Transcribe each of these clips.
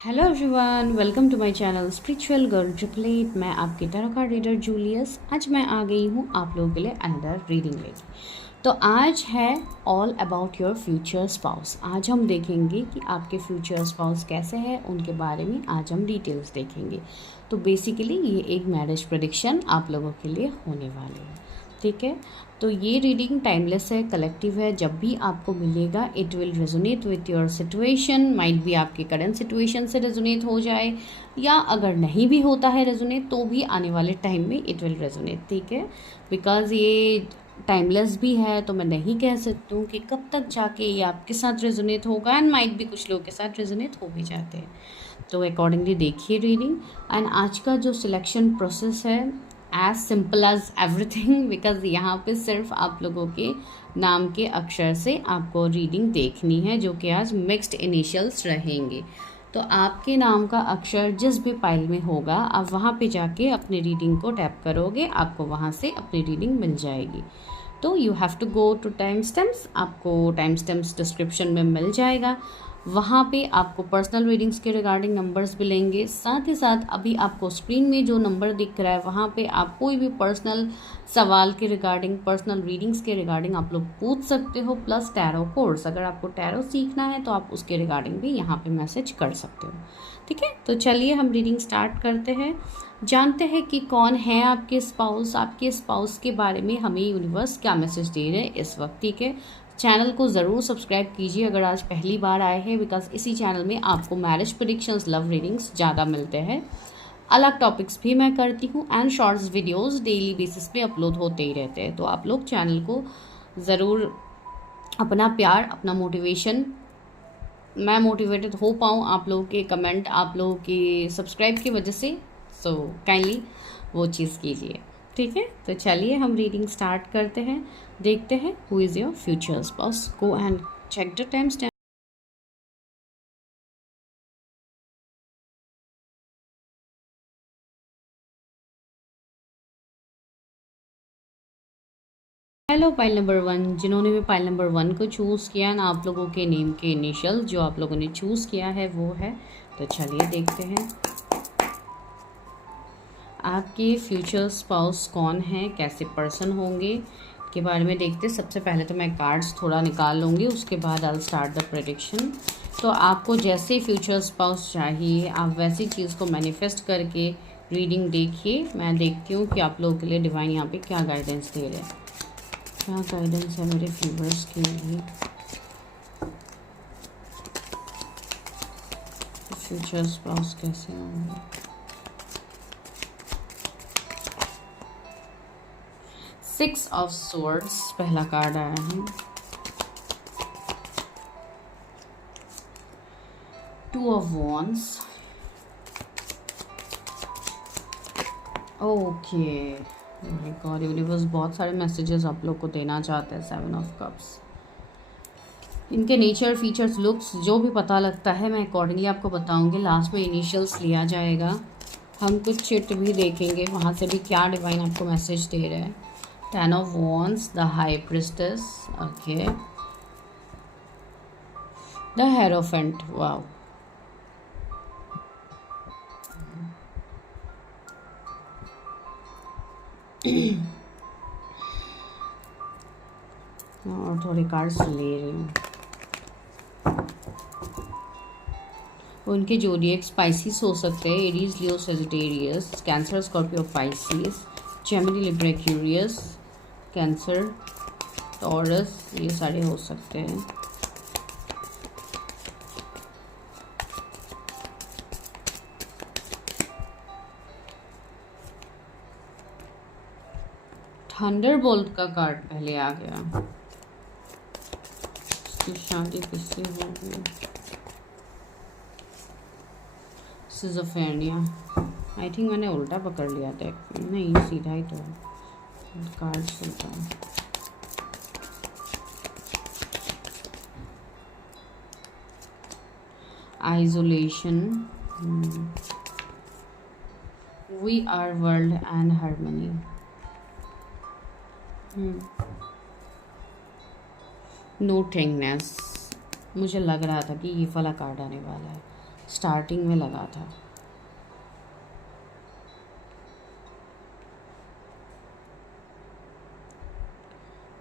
Hello everyone, welcome to my channel spiritual girl triple eight. मैं आपकी तरह का रीडर जूलियस। आज मैं आ गई हूँ आप लोगों के लिए अनदर रीडिंग लेके। तो आज है all about your future spouse. आज हम देखेंगे कि आपके फ्यूचर स्पाउस कैसे हैं, उनके बारे में आज हम डिटेल्स देखेंगे। तो बेसिकली ये एक मैरिज प्रेडिक्शन आप लोगों के लिए होने वाली है, ठीक है। तो ये रीडिंग टाइमलेस है, कलेक्टिव है। जब भी आपको मिलेगा it will resonate with your situation. Might भी आपके करंट सिचुएशन से रेजोनेट हो जाए, या अगर नहीं भी होता है रेजोनेट तो भी आने वाले टाइम में इट विल रेजोनेट, ठीक है। बिकॉज ये टाइमलेस भी है तो मैं नहीं कह सकती हूँ कि कब तक जाके ये आपके साथ रेजोनेट होगा, एंड माइट भी कुछ लोगों के साथ रेजोनेट हो भी जाते हैं। तो अकॉर्डिंगली देखिए रीडिंग। एंड आज का जो सिलेक्शन प्रोसेस है as simple as everything, because यहाँ पे सिर्फ आप लोगों के नाम के अक्षर से आपको रीडिंग देखनी है, जो कि आज मिक्स्ड इनिशियल्स रहेंगे। तो आपके नाम का अक्षर जिस भी फाइल में होगा आप वहाँ पे जाके अपने रीडिंग को टैप करोगे, आपको वहाँ से अपनी रीडिंग मिल जाएगी। तो you have to go to time stamps. आपको टाइम स्टैम्प्स डिस्क्रिप्शन में मिल जाएगा। वहाँ पे आपको पर्सनल रीडिंग्स के रिगार्डिंग नंबर्स मिलेंगे। साथ ही साथ अभी आपको स्क्रीन में जो नंबर दिख रहा है वहाँ पे आप कोई भी पर्सनल सवाल के रिगार्डिंग, पर्सनल रीडिंग्स के रिगार्डिंग आप लोग पूछ सकते हो। प्लस टैरो कोर्स, अगर आपको टैरो सीखना है तो आप उसके रिगार्डिंग भी यहाँ पे मैसेज कर सकते हो, ठीक है। तो चलिए हम रीडिंग स्टार्ट करते हैं। जानते हैं कि कौन है आपके स्पाउस, आपके स्पाउस के बारे में हमें यूनिवर्स क्या मैसेज दे रहे हैं इस वक्त, ठीक है। चैनल को ज़रूर सब्सक्राइब कीजिए अगर आज पहली बार आए हैं, बिकॉज इसी चैनल में आपको मैरिज प्रेडिक्शंस, लव रीडिंग्स ज़्यादा मिलते हैं। अलग टॉपिक्स भी मैं करती हूँ and shorts videos daily basis पे अपलोड होते ही रहते हैं। तो आप लोग चैनल को ज़रूर अपना प्यार, अपना मोटिवेशन, मैं मोटिवेटेड हो पाऊँ आप लोगों के कमेंट, आप लोगों के सब्सक्राइब की वजह से, सो काइंडली वो चीज़ कीजिए, ठीक है। तो चलिए हम रीडिंग स्टार्ट करते हैं। देखते हैं who is your future spouse. Go and check the time stamp. Hello pile number 1, जिन्होंने भी पाइल नंबर 1 को चूज़ किया ना, आप लोगों के नेम के इनिशियल जो आप लोगों ने चूज़ किया है वो है। तो चलिए देखते हैं आपके फ्यूचर स्पाउस कौन है, कैसे पर्सन होंगे के बारे में देखते। सबसे पहले तो मैं कार्ड्स थोड़ा निकाल लूँगी, उसके बाद आई स्टार्ट द प्रेडिक्शन। तो आपको जैसे फ्यूचर स्पाउस चाहिए आप वैसी चीज़ को मैनिफेस्ट करके रीडिंग देखिए। मैं देखती हूँ कि आप लोगों के लिए डिवाइन यहाँ पे क्या गाइडेंस दे रहे हैं, क्या गाइडेंस है मेरे व्यूअर्स के लिए। फ्यूचर स्पाउस कैसे होंगे। 6 ऑफ स्वॉर्ड्स पहला कार्ड आया है। 2 of wands. Okay, my God, universe बहुत सारे मैसेजेस आप लोग को देना चाहते हैं। 7 ऑफ कप्स। इनके नेचर, फीचर्स, लुक्स जो भी पता लगता है मैं अकॉर्डिंगली आपको बताऊंगी। लास्ट में इनिशियल्स लिया जाएगा। हम कुछ चिट भी देखेंगे वहाँ से भी क्या डिवाइन आपको मैसेज दे रहे हैं। 10 of wands, the high priestess, okay, the hierophant, wow. और थोड़े कार्ड्स ले रही हूँ। उनके जोडिएक स्पाइसिस हो सकते हैं, Aries, Leo, Sagittarius, Cancer, Scorpio, Pisces, Gemini, Libra, Aquarius, Cancer, Taurus, ये सारे हो सकते हैं। थंडरबोल्ट का कार्ड पहले आ गया। इसकी शादी किससे होगी। सिजोफ्रेनिया, आई थिंक मैंने उल्टा पकड़ लिया था, नहीं सीधा ही तो कार्ड उल्टा है। Isolation, we are world and harmony. Nothingness, मुझे लग रहा था कि ये वाला कार्ड आने वाला है। स्टार्टिंग में लगा था।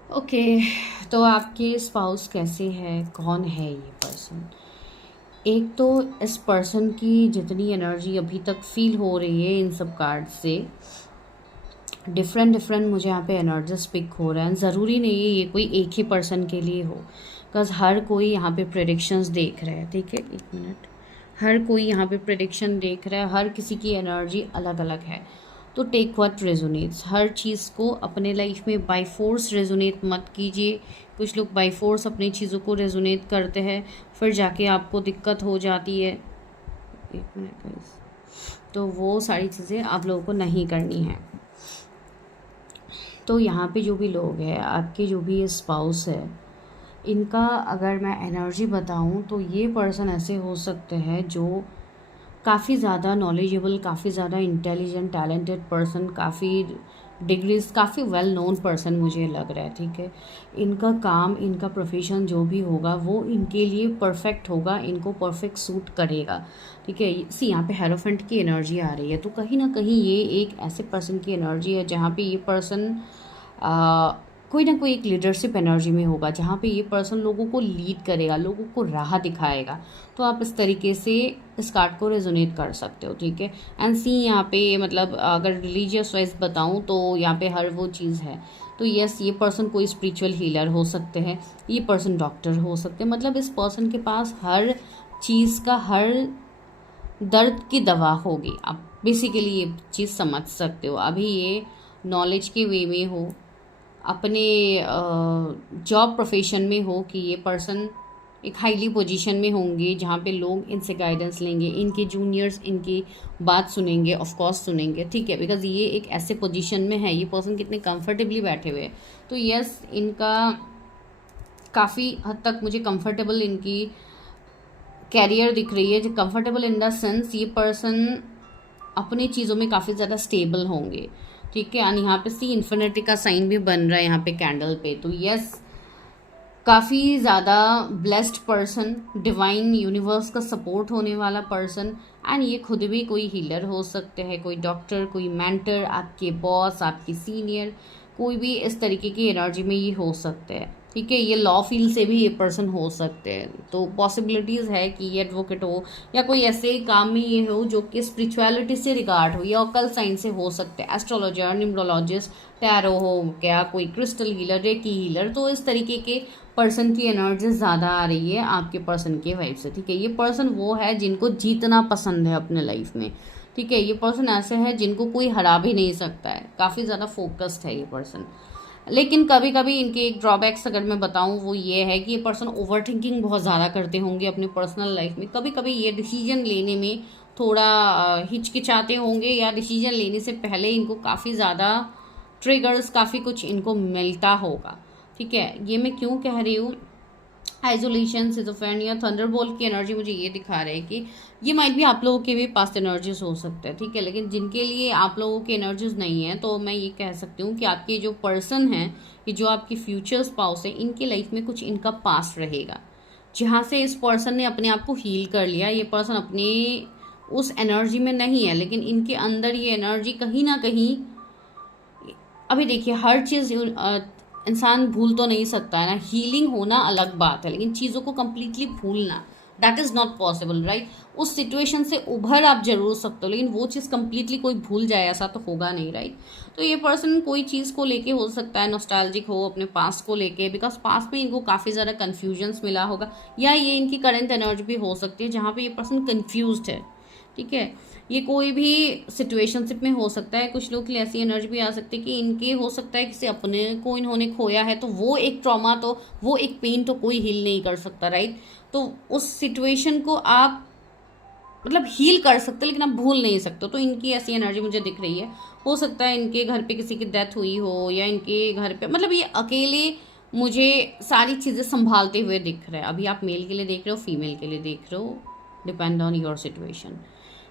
ओके, तो आपके स्पाउस कैसे है, कौन है ये पर्सन? एक तो इस पर्सन की जितनी एनर्जी अभी तक फील हो रही है इन सब कार्ड से, डिफरेंट मुझे यहाँ पे एनर्जीज पिक हो रहा है। ज़रूरी नहीं है ये कोई एक ही पर्सन के लिए हो, बिकॉज हर कोई यहाँ पे प्रेडिक्शंस देख रहा है। ठीक है, एक मिनट, हर कोई यहाँ पे प्रेडिक्शन देख रहा है, हर किसी की एनर्जी अलग अलग है। तो टेक व्हाट रेजोनेट्स, हर चीज़ को अपने लाइफ में बाय फोर्स रेजोनेट मत कीजिए। कुछ लोग बाय फोर्स अपनी चीज़ों को रेजोनेट करते हैं, फिर जाके आपको दिक्कत हो जाती है। एक मिनट गाइस, तो वो सारी चीज़ें आप लोगों को नहीं करनी है। तो यहाँ पे जो भी लोग हैं, आपके जो भी स्पाउस है, इनका अगर मैं एनर्जी बताऊँ तो ये पर्सन ऐसे हो सकते हैं जो काफ़ी ज़्यादा नॉलेजेबल, काफ़ी ज़्यादा इंटेलिजेंट, टैलेंटेड पर्सन, काफ़ी डिग्रीज, काफ़ी वेल नोन पर्सन मुझे लग रहा है। ठीक है, इनका काम, इनका प्रोफेशन जो भी होगा वो इनके लिए परफेक्ट होगा, इनको परफेक्ट सूट करेगा। ठीक है, सी यहाँ पे हेरोफेंट की एनर्जी आ रही है, तो कहीं ना कहीं ये एक ऐसे पर्सन की एनर्जी है जहाँ पे ये पर्सन कोई ना कोई एक लीडरशिप एनर्जी में होगा, जहाँ पे ये पर्सन लोगों को लीड करेगा, लोगों को राह दिखाएगा। तो आप इस तरीके से इस कार्ड को रेजोनेट कर सकते हो। ठीक है, एंड सी यहाँ पे मतलब अगर रिलीजियस वाइज बताऊँ तो यहाँ पे हर वो चीज़ है। तो यस, ये पर्सन कोई स्पिरिचुअल हीलर हो सकते हैं, ये पर्सन डॉक्टर हो सकते हैं, मतलब इस पर्सन के पास हर चीज़ का, हर दर्द की दवा होगी। आप बेसिकली ये चीज़ समझ सकते हो। अभी ये नॉलेज के वे में हो, अपने जॉब प्रोफेशन में हो कि ये पर्सन एक हाईली पोजीशन में होंगे जहाँ पे लोग इनसे गाइडेंस लेंगे, इनके जूनियर्स इनकी बात सुनेंगे, ऑफ कोर्स सुनेंगे। ठीक है, बिकॉज ये एक ऐसे पोजीशन में है, ये पर्सन कितने कंफर्टेबली बैठे हुए हैं। तो यस, इनका काफ़ी हद तक मुझे कंफर्टेबल इनकी कैरियर दिख रही है। जो कंफर्टेबल इन द सेंस, ये पर्सन अपनी चीज़ों में काफ़ी ज़्यादा स्टेबल होंगे। ठीक है, एंड यहाँ पे सी इन्फिनिटी का साइन भी बन रहा है यहाँ पे कैंडल पे। तो यस, काफ़ी ज़्यादा ब्लेस्ड पर्सन, डिवाइन यूनिवर्स का सपोर्ट होने वाला पर्सन, एंड ये खुद भी कोई हीलर हो सकते हैं, कोई डॉक्टर, कोई मेंटर, आपके बॉस, आपके सीनियर, कोई भी इस तरीके की एनर्जी में ये हो सकते हैं। ठीक है, ये लॉ फील्ड से भी ये पर्सन हो सकते हैं। तो पॉसिबिलिटीज़ है कि ये एडवोकेट हो, या कोई ऐसे काम में ये हो जो कि स्पिरिचुअलिटी से रिगार्ड हो, या ऑकल साइंस से हो सकते हैं, एस्ट्रोलॉजर, न्यूमरोलॉजिस्ट, टैरो हो क्या, कोई क्रिस्टल हीलर, रेकी हीलर। तो इस तरीके के पर्सन की एनर्जी ज़्यादा आ रही है आपके पर्सन के वाइब से। ठीक है, ये पर्सन वो है जिनको जीतना पसंद है अपने लाइफ में। ठीक है, ये पर्सन ऐसे है जिनको कोई हरा भी नहीं सकता है, काफ़ी ज़्यादा फोकस्ड है ये पर्सन। लेकिन कभी कभी इनके एक ड्रॉबैक्स अगर मैं बताऊं वो ये है कि ये पर्सन ओवर थिंकिंग बहुत ज़्यादा करते होंगे अपने पर्सनल लाइफ में। कभी कभी ये डिसीजन लेने में थोड़ा हिचकिचाते होंगे, या डिसीजन लेने से पहले इनको काफ़ी ज़्यादा ट्रिगर्स, काफ़ी कुछ इनको मिलता होगा। ठीक है, ये मैं क्यों कह रही हूँ, आइसोलेशन, सिजोफ्रेनिया, थंडरबोल्ट की एनर्जी मुझे ये दिखा रहे हैं कि ये माइट भी आप लोगों के भी पास्ट एनर्जीज हो सकते हैं। ठीक है, लेकिन जिनके लिए आप लोगों के एनर्जीज नहीं है, तो मैं ये कह सकती हूँ कि आपके जो पर्सन हैं, ये जो आपकी फ्यूचर स्पाउस है, इनके लाइफ में कुछ इनका पास्ट रहेगा जहाँ से इस पर्सन ने अपने आप को हील कर लिया। ये पर्सन अपने उस एनर्जी में नहीं है, लेकिन इनके अंदर ये एनर्जी कहीं ना कहीं, अभी देखिए हर चीज़ इंसान भूल तो नहीं सकता है ना, हीलिंग होना अलग बात है, लेकिन चीज़ों को कम्प्लीटली भूलना, that is not possible, right. उस सिचुएशन से उभर आप जरूर सकते हो, लेकिन वो चीज़ कम्प्लीटली कोई भूल जाए ऐसा तो होगा नहीं, राइट। तो ये पर्सन कोई चीज़ को लेके हो सकता है नॉस्टैल्जिक हो अपने पास्ट को लेके, बिकॉज पास्ट में इनको काफ़ी ज़्यादा कन्फ्यूजन्स मिला होगा, या ये इनकी करंट एनर्जी भी हो सकती है जहाँ पे ये पर्सन कन्फ्यूज्ड है। ठीक है, ये कोई भी सिचुएशनशिप में हो सकता है। कुछ लोग के लिए ऐसी एनर्जी भी आ सकती है कि इनके हो सकता है किसी अपने को इन्होंने खोया है, तो वो एक ट्रॉमा, तो वो एक पेन तो कोई हील नहीं कर सकता, राइट। तो उस सिचुएशन को आप मतलब हील कर सकते, लेकिन आप भूल नहीं सकते। तो इनकी ऐसी एनर्जी मुझे दिख रही है। हो सकता है इनके घर पे किसी की डेथ हुई हो, या इनके घर पे मतलब ये अकेले मुझे सारी चीज़ें संभालते हुए दिख रहा है। अभी आप मेल के लिए देख रहे हो, फीमेल के लिए देख रहे हो, डिपेंड ऑन योर सिचुएशन।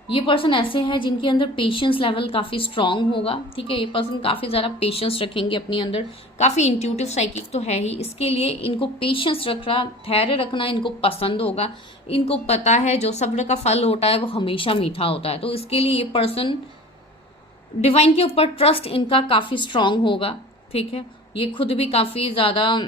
ये पर्सन ऐसे हैं जिनके अंदर पेशेंस लेवल काफ़ी स्ट्रांग होगा, ठीक है। ये पर्सन काफ़ी ज़्यादा पेशेंस रखेंगे अपने अंदर, काफ़ी इंट्यूटिव साइकिक तो है ही, इसके लिए इनको पेशेंस रखना, धैर्य रखना इनको पसंद होगा। इनको पता है जो सब्र का फल होता है वो हमेशा मीठा होता है, तो इसके लिए ये पर्सन डिवाइन के ऊपर ट्रस्ट इनका काफ़ी स्ट्रांग होगा, ठीक है। ये खुद भी काफ़ी ज़्यादा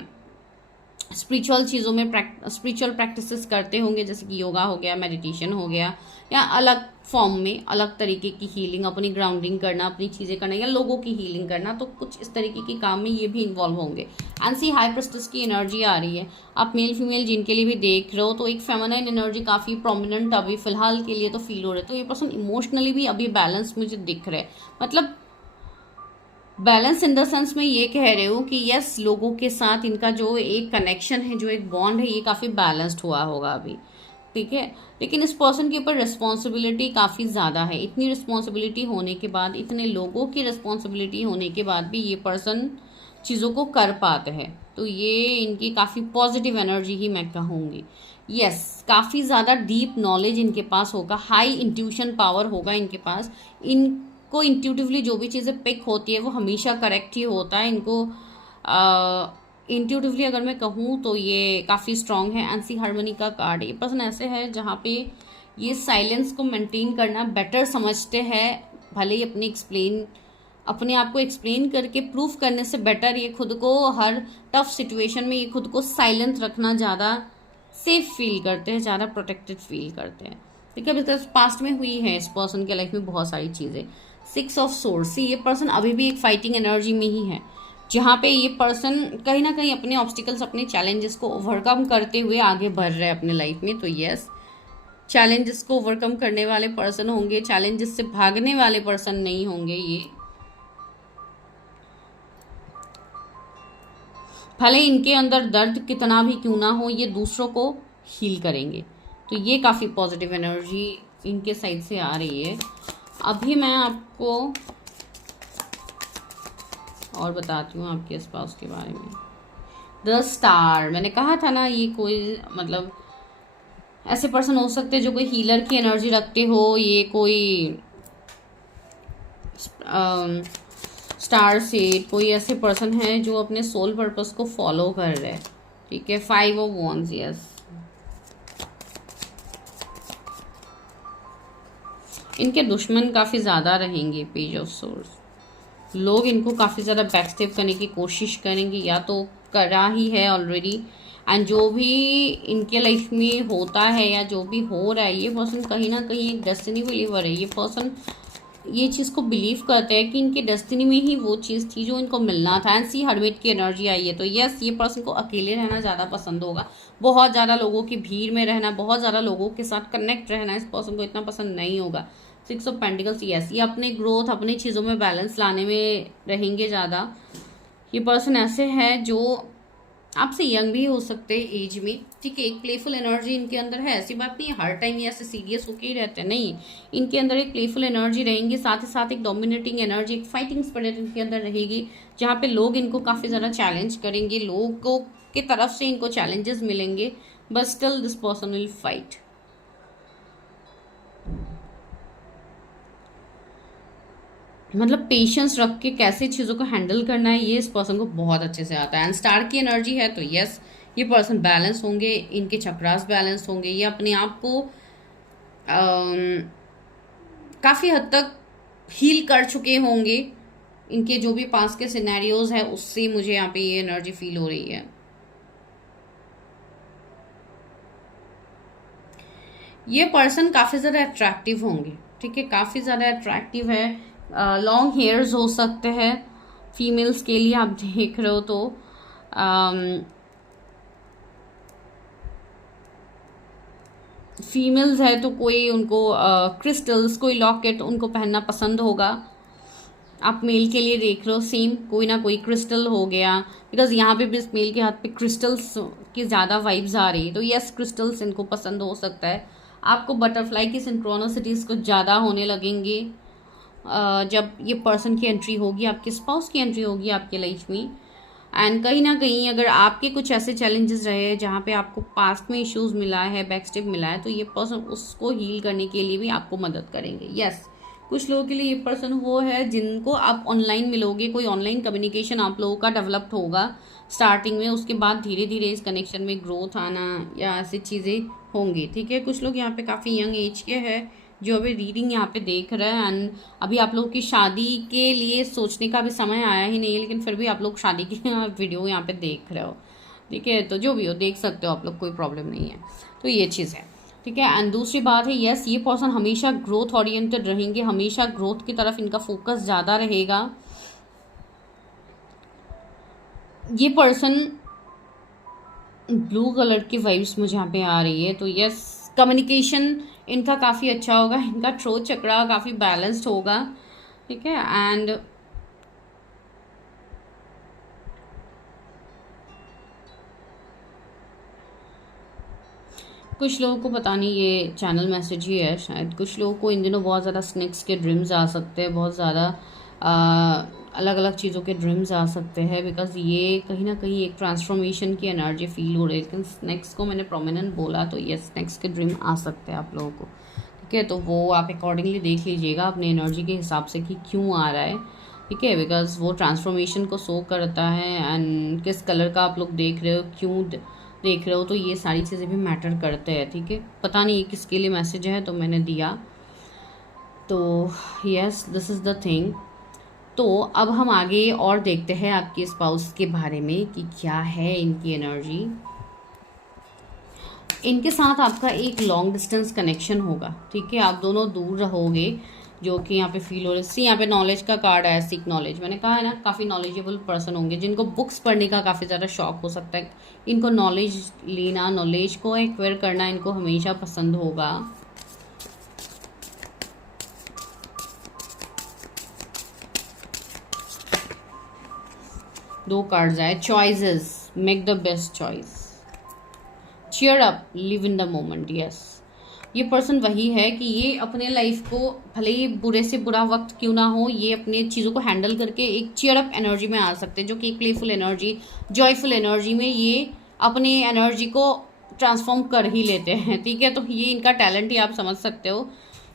स्पिरिचुअल चीज़ों में स्पिरिचुअल प्रैक्टिसेस करते होंगे, जैसे कि योगा हो गया, मेडिटेशन हो गया, या अलग फॉर्म में अलग तरीके की हीलिंग, अपनी ग्राउंडिंग करना, अपनी चीज़ें करना, या लोगों की हीलिंग करना, तो कुछ इस तरीके के काम में ये भी इन्वॉल्व होंगे। एंड सी हाई प्रेस्टिस की एनर्जी आ रही है। आप मेल फीमेल जिनके लिए भी देख रहे हो तो एक फेमिनाइन एनर्जी काफ़ी प्रोमिनेंट अभी फिलहाल के लिए तो फील हो रहा है। तो ये पर्सन इमोशनली भी अभी बैलेंस मुझे दिख रहा है, मतलब बैलेंस इन द सेंस में ये कह रहे हो कि यस, लोगों के साथ इनका जो एक कनेक्शन है, जो एक बॉन्ड है, ये काफ़ी बैलेंस्ड हुआ होगा अभी, ठीक है। लेकिन इस पर्सन के ऊपर रिस्पॉन्सिबिलिटी काफ़ी ज़्यादा है। इतनी रिस्पॉन्सिबिलिटी होने के बाद, इतने लोगों की रिस्पॉन्सिबिलिटी होने के बाद भी ये पर्सन चीज़ों को कर पाते हैं, तो ये इनकी काफ़ी पॉजिटिव एनर्जी ही मैं कहूँगी। यस, काफ़ी ज़्यादा डीप नॉलेज इनके पास होगा, हाई इंट्यूशन पावर होगा इनके पास। इनको इंट्यूटिवली जो भी चीज़ें पिक होती है वो हमेशा करेक्ट ही होता है। इनको इंट्यूटिवली अगर मैं कहूँ तो ये काफ़ी स्ट्रांग है। एंसी हार्मनी का कार्ड, ये पर्सन ऐसे है जहाँ पे ये साइलेंस को मेंटेन करना बेटर समझते हैं, भले ही अपने आप को एक्सप्लेन करके प्रूफ करने से बेटर ये खुद को हर टफ सिचुएशन में ये खुद को साइलेंट रखना ज़्यादा सेफ फील करते हैं, ज़्यादा प्रोटेक्टेड फील करते हैं, ठीक है। बिकॉज पास्ट में हुई है इस पर्सन के लाइफ में बहुत सारी चीज़ें। 6 ऑफ सोर्स, ये पर्सन अभी भी एक फाइटिंग एनर्जी में ही है, जहाँ पे ये पर्सन कहीं ना कहीं अपने ऑब्स्टिकल्स, अपने चैलेंजेस को ओवरकम करते हुए आगे बढ़ रहे हैं अपने लाइफ में। तो यस, चैलेंजेस को ओवरकम करने वाले पर्सन होंगे, चैलेंजेस से भागने वाले पर्सन नहीं होंगे ये। भले इनके अंदर दर्द कितना भी क्यों ना हो, ये दूसरों को हील करेंगे। तो ये काफ़ी पॉजिटिव एनर्जी इनके साइड से आ रही है। अभी मैं आपको और बताती हूँ आपके स्पाउस के बारे में। द स्टार, मैंने कहा था ना, ये कोई मतलब ऐसे पर्सन हो सकते हैं जो कोई हीलर की एनर्जी रखते हो, ये कोई स्टार सीड, कोई ऐसे पर्सन है जो अपने सोल पर्पस को फॉलो कर रहे हैं, ठीक है। 5 ऑफ वॉन्ड्स, यस, इनके दुश्मन काफ़ी ज़्यादा रहेंगे। पेज ऑफ सोर्स, लोग इनको काफ़ी ज़्यादा बैकस्टेप करने की कोशिश करेंगे, या तो करा ही है ऑलरेडी। एंड जो भी इनके लाइफ में होता है या जो भी हो रहा है, ये पर्सन कहीं ना कहीं एक डेस्टिनी बिलीवर है। ये पर्सन ये चीज़ को बिलीव करते हैं कि इनके डेस्टिनी में ही वो चीज़ थी जो इनको मिलना था। एंड सी हर्मिट की एनर्जी आई है, तो यस, ये पर्सन को अकेले रहना ज़्यादा पसंद होगा। बहुत ज़्यादा लोगों की भीड़ में रहना, बहुत ज़्यादा लोगों के साथ कनेक्ट रहना इस पर्सन को इतना पसंद नहीं होगा। 6 ऑफ पेंटिकल्स, यस, ये अपने ग्रोथ, अपनी चीज़ों में बैलेंस लाने में रहेंगे ज़्यादा। ये पर्सन ऐसे है जो आपसे यंग भी हो सकते हैं एज में, ठीक है। एक प्लेफुल एनर्जी इनके अंदर है, ऐसी बात नहीं है हर टाइम ये ऐसे सीरियस होके ही रहते हैं, नहीं। इनके अंदर एक प्लेफुल एनर्जी रहेंगी, साथ ही साथ एक डोमिनेटिंग एनर्जी, एक फाइटिंग स्पिरिट इनके अंदर रहेगी, जहाँ पे लोग इनको काफ़ी ज़्यादा चैलेंज करेंगे, लोगों की तरफ से इनको चैलेंजेस मिलेंगे, but still this person will fight. मतलब पेशेंस रख के कैसे चीज़ों को हैंडल करना है, ये इस पर्सन को बहुत अच्छे से आता है। एंड स्टार की एनर्जी है, तो यस, ये पर्सन बैलेंस होंगे, इनके चक्रास बैलेंस होंगे, ये अपने आप को काफ़ी हद तक हील कर चुके होंगे। इनके जो भी पास के सिनेरियोज है उससे मुझे यहाँ पे ये एनर्जी फील हो रही है। ये पर्सन काफ़ी ज़्यादा अट्रैक्टिव होंगे, ठीक है, काफ़ी ज़्यादा अट्रैक्टिव है। लॉन्ग हेयर्स हो सकते हैं फीमेल्स के लिए, आप देख रहे हो तो फीमेल्स है तो कोई उनको क्रिस्टल्स, कोई लॉकेट उनको पहनना पसंद होगा। आप मेल के लिए देख रहे हो, सेम कोई ना कोई क्रिस्टल हो गया, बिकॉज यहाँ पे भी इस मेल के हाथ पे क्रिस्टल्स की ज़्यादा वाइब्स आ रही है, तो यस, क्रिस्टल्स इनको पसंद हो सकता है। आपको बटरफ्लाई की सिंक्रोनिसिटीज़ कुछ ज़्यादा होने लगेंगे जब ये पर्सन की एंट्री होगी, आपके स्पाउस की एंट्री होगी आपके लाइफ में। एंड कहीं ना कहीं अगर आपके कुछ ऐसे चैलेंजेस रहे जहाँ पे आपको पास्ट में इश्यूज मिला है, बैक स्टेप मिला है, तो ये पर्सन उसको हील करने के लिए भी आपको मदद करेंगे। यस, कुछ लोगों के लिए ये पर्सन वो है जिनको आप ऑनलाइन मिलोगे, कोई ऑनलाइन कम्युनिकेशन आप लोगों का डेवलप्ड होगा स्टार्टिंग में, उसके बाद धीरे धीरे इस कनेक्शन में ग्रोथ आना या ऐसी चीज़ें होंगी। ठीक है, कुछ लोग यहाँ पे काफ़ी यंग एज के हैं जो अभी रीडिंग यहाँ पे देख रहे हैं, एंड अभी आप लोगों की शादी के लिए सोचने का भी समय आया ही नहीं है, लेकिन फिर भी आप लोग शादी की वीडियो यहाँ पे देख रहे हो। ठीक है, तो जो भी हो देख सकते हो आप लोग, कोई प्रॉब्लम नहीं है। तो ये चीज़ है। ठीक है, एंड दूसरी बात है, यस ये पर्सन हमेशा ग्रोथ ओरिएंटेड रहेंगे, हमेशा ग्रोथ की तरफ इनका फोकस ज़्यादा रहेगा। ये पर्सन ब्लू कलर की वाइब्स मुझे यहाँ पे आ रही है, तो यस कम्युनिकेशन इनका काफ़ी अच्छा होगा, इनका थ्रोट चक्रा काफ़ी बैलेंस्ड होगा। ठीक है, एंड कुछ लोगों को पता नहीं ये चैनल मैसेज ही है शायद, कुछ लोगों को इन दिनों बहुत ज़्यादा स्नैक्स के ड्रीम्स आ सकते हैं, बहुत ज़्यादा अलग अलग चीज़ों के ड्रीम्स आ सकते हैं, बिकॉज ये कहीं ना कहीं एक ट्रांसफॉर्मेशन की एनर्जी फील हो रही है। लेकिन स्नैक्स को मैंने प्रोमिनेंट बोला, तो ये स्नैक्स के ड्रीम आ सकते हैं आप लोगों को। ठीक है, तो वो आप अकॉर्डिंगली देख लीजिएगा अपने एनर्जी के हिसाब से कि क्यों आ रहा है। ठीक है, बिकॉज वो ट्रांसफॉर्मेशन को शो करता है, एंड किस कलर का आप लोग देख रहे हो, क्यों देख रहे हो, तो ये सारी चीज़ें भी मैटर करते हैं। ठीक है, पता नहीं ये किसके लिए मैसेज है, तो मैंने दिया। तो yes this is the thing. तो अब हम आगे और देखते हैं आपके स्पाउस के बारे में कि क्या है इनकी एनर्जी। इनके साथ आपका एक लॉन्ग डिस्टेंस कनेक्शन होगा। ठीक है, आप दोनों दूर रहोगे, जो कि यहाँ पे फील हो रहा है। सी यहाँ पे नॉलेज का कार्ड आया, सीक नॉलेज। मैंने कहा है ना, काफ़ी नॉलेजेबल पर्सन होंगे जिनको बुक्स पढ़ने का काफ़ी ज़्यादा शौक हो सकता है। इनको नॉलेज लेना, नॉलेज को एक्वायर करना इनको हमेशा पसंद होगा। दो कार्ड्स आए, choices, make the best choice, cheer up, live in the moment. Yes, ये पर्सन वही है कि ये अपने लाइफ को भले ही बुरे से बुरा वक्त क्यों ना हो, ये अपने चीज़ों को हैंडल करके एक चीयर अप एनर्जी में आ सकते हैं, जो कि एक प्लेफुल एनर्जी, जॉयफुल एनर्जी में ये अपने एनर्जी को ट्रांसफॉर्म कर ही लेते हैं। ठीक है, तो ये इनका टैलेंट ही आप समझ सकते हो।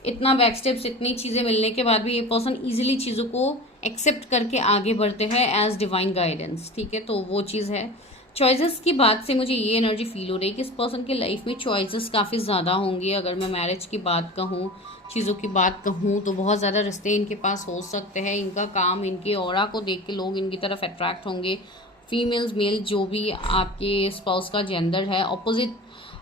इतना बैक स्टेप्स, इतनी चीज़ें मिलने के बाद भी ये पर्सन ईजिली चीज़ों को एक्सेप्ट करके आगे बढ़ते हैं एज डिवाइन गाइडेंस। ठीक है, तो वो चीज़ है। चॉइसेस की बात से मुझे ये एनर्जी फील हो रही है कि इस पर्सन के लाइफ में चॉइसेस काफ़ी ज़्यादा होंगी। अगर मैं मैरिज की बात कहूँ, चीज़ों की बात कहूँ, तो बहुत ज़्यादा रिश्ते इनके पास हो सकते हैं। इनका काम, इनके ऑरा को देख के लोग इनकी तरफ अट्रैक्ट होंगे। फीमेल्स, मेल, जो भी आपके स्पाउस का जेंडर है, ऑपोजिट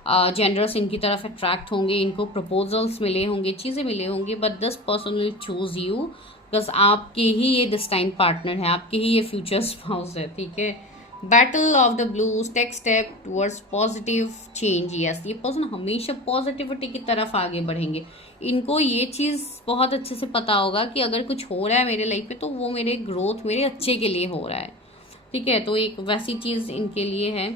जेंडर्स इनकी तरफ अट्रैक्ट होंगे। इनको प्रपोजल्स मिले होंगे, चीज़ें मिले होंगे, but this person will choose you because आपके ही ये डिस्टाइन पार्टनर है, आपके ही ये फ्यूचर स्पाउस है। ठीक है, battle of the blues, take step towards positive change. Yes, ये पर्सन हमेशा पॉजिटिविटी की तरफ आगे बढ़ेंगे। इनको ये चीज़ बहुत अच्छे से पता होगा कि अगर कुछ हो रहा है मेरे लाइफ पे, तो वो मेरे ग्रोथ, मेरे अच्छे के लिए हो रहा है। ठीक है, तो एक वैसी चीज़ इनके लिए है।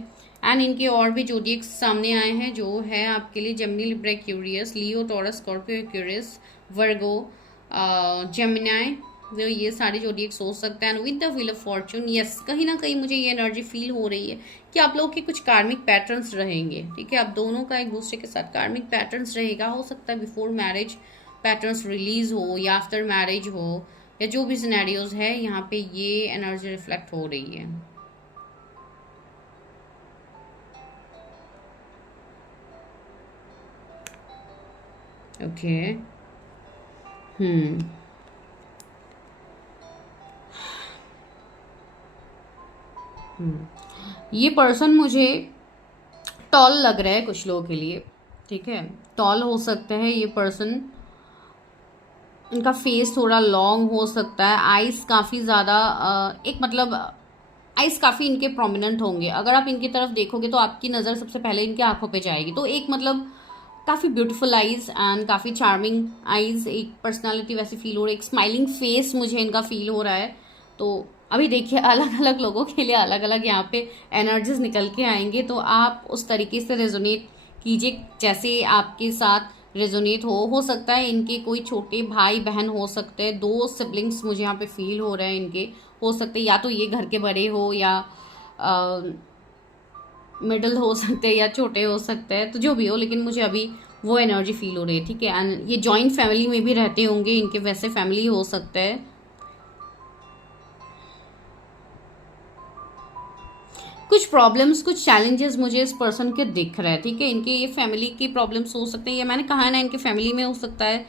एंड इनके और भी जोडिएक्स सामने आए हैं, जो है आपके लिए जेमिनी, लिब्रा, एक्वेरियस, लियो, टॉरस, स्कॉर्पियो, एक्वेरियस, वर्गो, जेमिनाई, ये सारे जोडिएक सोच सकते हैं। And with the wheel of Fortune, yes कहीं ना कहीं मुझे ये एनर्जी फील हो रही है कि आप लोगों के कुछ कार्मिक पैटर्न्स रहेंगे। ठीक है, आप दोनों का एक दूसरे के साथ कार्मिक पैटर्न्स रहेगा। हो सकता है बिफोर मैरिज पैटर्न्स रिलीज हो या आफ्टर मैरिज हो, या जो भी सिनेरियोज है, यहाँ पे ये एनर्जी रिफ्लेक्ट हो रही है। ओके, ये पर्सन मुझे टॉल लग रहा है कुछ लोगों के लिए। ठीक है, टॉल हो सकते हैं ये पर्सन, इनका फेस थोड़ा लॉन्ग हो सकता है, आइज काफ़ी ज़्यादा एक मतलब आइज काफ़ी इनके प्रोमिनेंट होंगे। अगर आप इनकी तरफ देखोगे तो आपकी नज़र सबसे पहले इनके आंखों पे जाएगी। तो एक मतलब काफ़ी ब्यूटीफुल आइज़ एंड काफ़ी चार्मिंग आइज़, एक पर्सनालिटी वैसी फील हो रही है, एक स्माइलिंग फेस मुझे इनका फील हो रहा है। तो अभी देखिए अलग अलग लोगों के लिए अलग अलग यहाँ पे एनर्जीज निकल के आएंगे, तो आप उस तरीके से रेजोनेट कीजिए जैसे आपके साथ रेजोनेट हो सकता है इनके कोई छोटे भाई बहन हो सकते हैं, 2 सिबलिंग्स मुझे यहाँ पे फील हो रहे हैं इनके, हो सकते हैं या तो ये घर के बड़े हो या मिडिल हो सकते हैं या छोटे हो सकते हैं, तो जो भी हो, लेकिन मुझे अभी वो एनर्जी फील हो रही है, ठीक है। एंड ये जॉइंट फैमिली में भी रहते होंगे, इनके वैसे फैमिली हो सकता है। कुछ प्रॉब्लम्स, कुछ चैलेंजेस मुझे इस पर्सन के दिख रहे हैं, ठीक है। इनके ये फैमिली की प्रॉब्लम्स हो सकते हैं, या मैंने कहा ना, इनके फैमिली में हो सकता है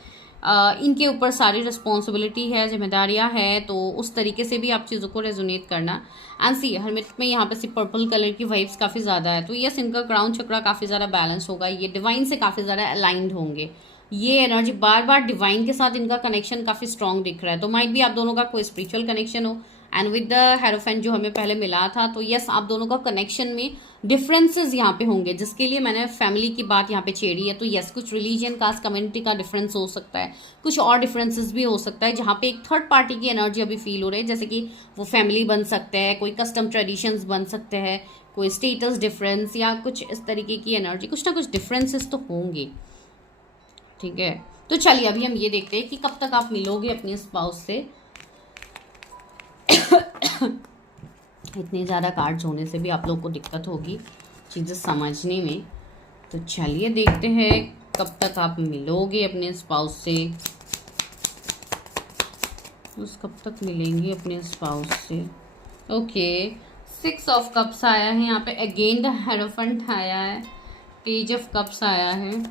इनके ऊपर सारी रिस्पॉन्सिबिलिटी है, जिम्मेदारियां है, तो उस तरीके से भी आप चीज़ों को रेजोनेट करना। एंड सी हरमिट में यहाँ पे सिर्फ पर्पल कलर की वाइब्स काफ़ी ज़्यादा है, तो यस, इनका क्राउन चक्रा काफ़ी ज़्यादा बैलेंस होगा, ये डिवाइन से काफ़ी ज़्यादा अलाइंड होंगे। ये एनर्जी बार बार डिवाइन के साथ इनका कनेक्शन काफ़ी स्ट्रॉन्ग दिख रहा है, तो माइट भी आप दोनों का कोई स्पिरिचुअल कनेक्शन हो। एंड विद द हेरोफेंट जो हमें पहले मिला था, तो यस, आप दोनों का कनेक्शन में डिफरेंसेस यहाँ पे होंगे, जिसके लिए मैंने फैमिली की बात यहाँ पे छेड़ी है। तो यस, कुछ रिलीजन, कास्ट, कम्युनिटी का डिफरेंस हो सकता है, कुछ और डिफरेंसेस भी हो सकता है, जहाँ पे एक थर्ड पार्टी की एनर्जी अभी फील हो रही है, जैसे कि वो फैमिली बन सकते हैं, कोई कस्टम ट्रेडिशंस बन सकते हैं, कोई स्टेटस डिफरेंस, या कुछ इस तरीके की एनर्जी, कुछ ना कुछ डिफरेंसेस तो होंगे, ठीक है। तो चलिए अभी हम ये देखते हैं कि कब तक आप मिलोगे अपने स्पाउस से। इतने ज़्यादा कार्ड्स होने से भी आप लोग को दिक्कत होगी चीज़ें समझने में, तो चलिए देखते हैं कब तक आप मिलोगे अपने स्पाउस से, कब तक मिलेंगे अपने स्पाउस से। ओके, 6 ऑफ कप्स आया है यहाँ पे, अगेन द हेरोफेंट आया है, पेज ऑफ कप्स आया है,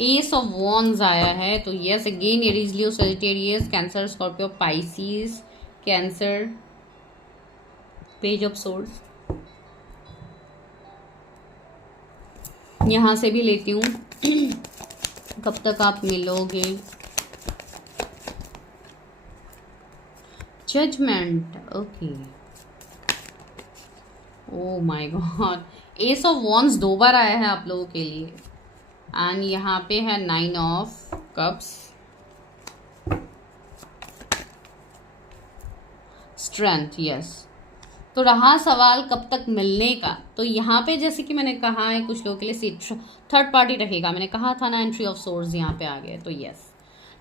एस ऑफ वॉन्स आया है, तो yes, again Aries, Leo, Sagittarius, Cancer, Scorpio, Pisces, Cancer, page of swords. यहाँ से भी लेती हूँ कब तक आप मिलोगे, judgement, okay, oh my God, ace of wands 2 बार आया है आप लोगों के लिए, एंड यहाँ पे है 9 ऑफ कप्स, स्ट्रेंथ, यस। तो रहा सवाल कब तक मिलने का, तो यहाँ पे जैसे कि मैंने कहा है, कुछ लोगों के लिए थर्ड पार्टी रहेगा, मैंने कहा था ना, एंट्री ऑफ सोर्स यहाँ पे आ गए, तो यस,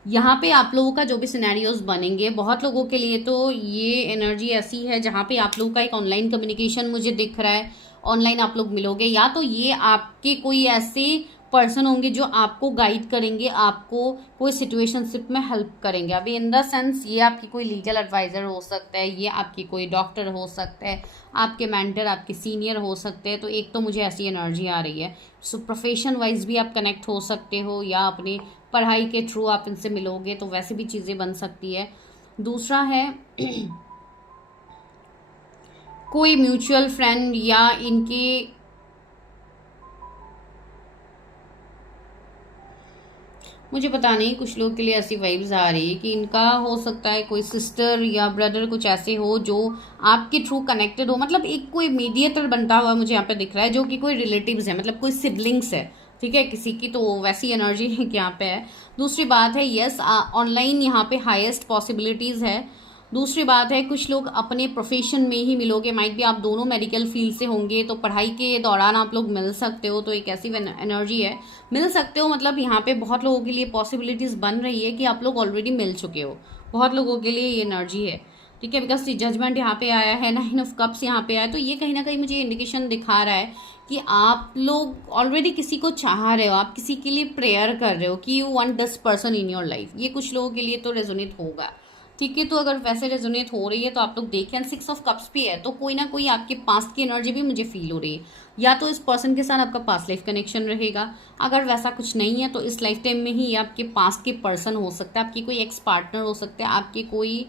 यहाँ पे आप लोगों का जो भी सिनेरियोज बनेंगे, बहुत लोगों के लिए तो ये एनर्जी ऐसी है जहाँ पे आप लोगों का एक ऑनलाइन कम्युनिकेशन मुझे दिख रहा है, ऑनलाइन आप लोग मिलोगे, या तो ये आपके कोई ऐसे पर्सन होंगे जो आपको गाइड करेंगे, आपको कोई सिचुएशनशिप में हेल्प करेंगे। अभी इन द सेंस ये आपकी कोई लीगल एडवाइज़र हो सकता है, ये आपकी कोई डॉक्टर हो सकता है, आपके मेंटर, आपके सीनियर हो सकते हैं, तो एक तो मुझे ऐसी एनर्जी आ रही है। सो प्रोफेशन वाइज भी आप कनेक्ट हो सकते हो, या अपनी पढ़ाई के थ्रू आप इनसे मिलोगे, तो वैसे भी चीज़ें बन सकती है। दूसरा है कोई म्यूचुअल फ्रेंड, या इनके मुझे पता नहीं, कुछ लोग के लिए ऐसी वाइब्स आ रही है कि इनका हो सकता है कोई सिस्टर या ब्रदर कुछ ऐसे हो जो आपके थ्रू कनेक्टेड हो, मतलब एक कोई मीडिएटर बनता हुआ मुझे यहाँ पे दिख रहा है, जो कि कोई रिलेटिव्स है, मतलब कोई सिबलिंग्स है, ठीक है, किसी की, तो वैसी एनर्जी यहाँ पे है। दूसरी बात है, यस, ऑनलाइन यहाँ पे हाईएस्ट पॉसिबिलिटीज़ है। दूसरी बात है, कुछ लोग अपने प्रोफेशन में ही मिलोगे, माइट भी आप दोनों मेडिकल फील्ड से होंगे, तो पढ़ाई के दौरान आप लोग मिल सकते हो, तो एक ऐसी एनर्जी है, मिल सकते हो, मतलब यहाँ पे बहुत लोगों के लिए पॉसिबिलिटीज़ बन रही है कि आप लोग ऑलरेडी मिल चुके हो, बहुत लोगों के लिए ये एनर्जी है, ठीक है। बिकॉज जजमेंट यहाँ पे आया है, 9 ऑफ कप्स यहाँ पे आया, तो ये कहीं ना कहीं मुझे इंडिकेशन दिखा रहा है कि आप लोग ऑलरेडी किसी को चाह रहे हो, आप किसी के लिए प्रेयर कर रहे हो कि you want this person in your life, ये कुछ लोगों के लिए तो रेजोनेट होगा, ठीक है। तो अगर वैसे रेजोनेट हो रही है तो आप लोग देखें, 6 ऑफ कप्स भी है, तो कोई ना कोई आपके पास्ट की एनर्जी भी मुझे फील हो रही है, या तो इस पर्सन के साथ आपका पास्ट लाइफ कनेक्शन रहेगा, अगर वैसा कुछ नहीं है तो इस लाइफ टाइम में ही ये आपके पास्ट के पर्सन हो सकता है, आपकी कोई एक्स पार्टनर हो सकते हैं, आपके कोई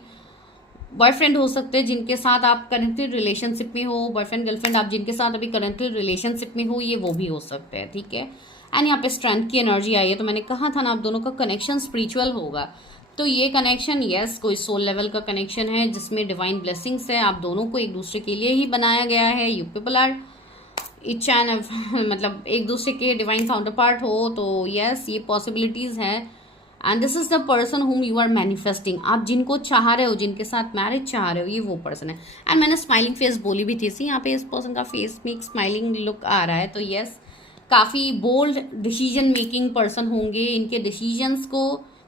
बॉयफ्रेंड हो सकते हैं जिनके साथ आप करेंटली रिलेशनशिप में हो, बॉयफ्रेंड गर्लफ्रेंड आप जिनके साथ अभी करेंटली रिलेशनशिप में हो, ये वो भी हो सकते हैं, ठीक है। एंड यहाँ पे स्ट्रेंथ की एनर्जी आई है, तो मैंने कहा था ना, आप दोनों का कनेक्शन स्पिरिचुअल होगा, तो ये कनेक्शन, यस, कोई सोल लेवल का कनेक्शन है जिसमें डिवाइन ब्लेसिंग्स है, आप दोनों को एक दूसरे के लिए ही बनाया गया है, you people are each and मतलब एक दूसरे के डिवाइन काउंटर पार्ट हो, तो यस, ये पॉसिबिलिटीज़ है। And this is the person whom you are manifesting, आप जिनको चाह रहे हो, जिनके साथ मैरिज चाह रहे हो, ये वो पर्सन है। एंड मैंने स्माइलिंग फेस बोली भी थी, सी यहाँ पे इस पर्सन का फेस में एक स्माइलिंग लुक आ रहा है, तो यस, काफ़ी बोल्ड डिसीजन मेकिंग पर्सन होंगे, इनके डिसीजंस को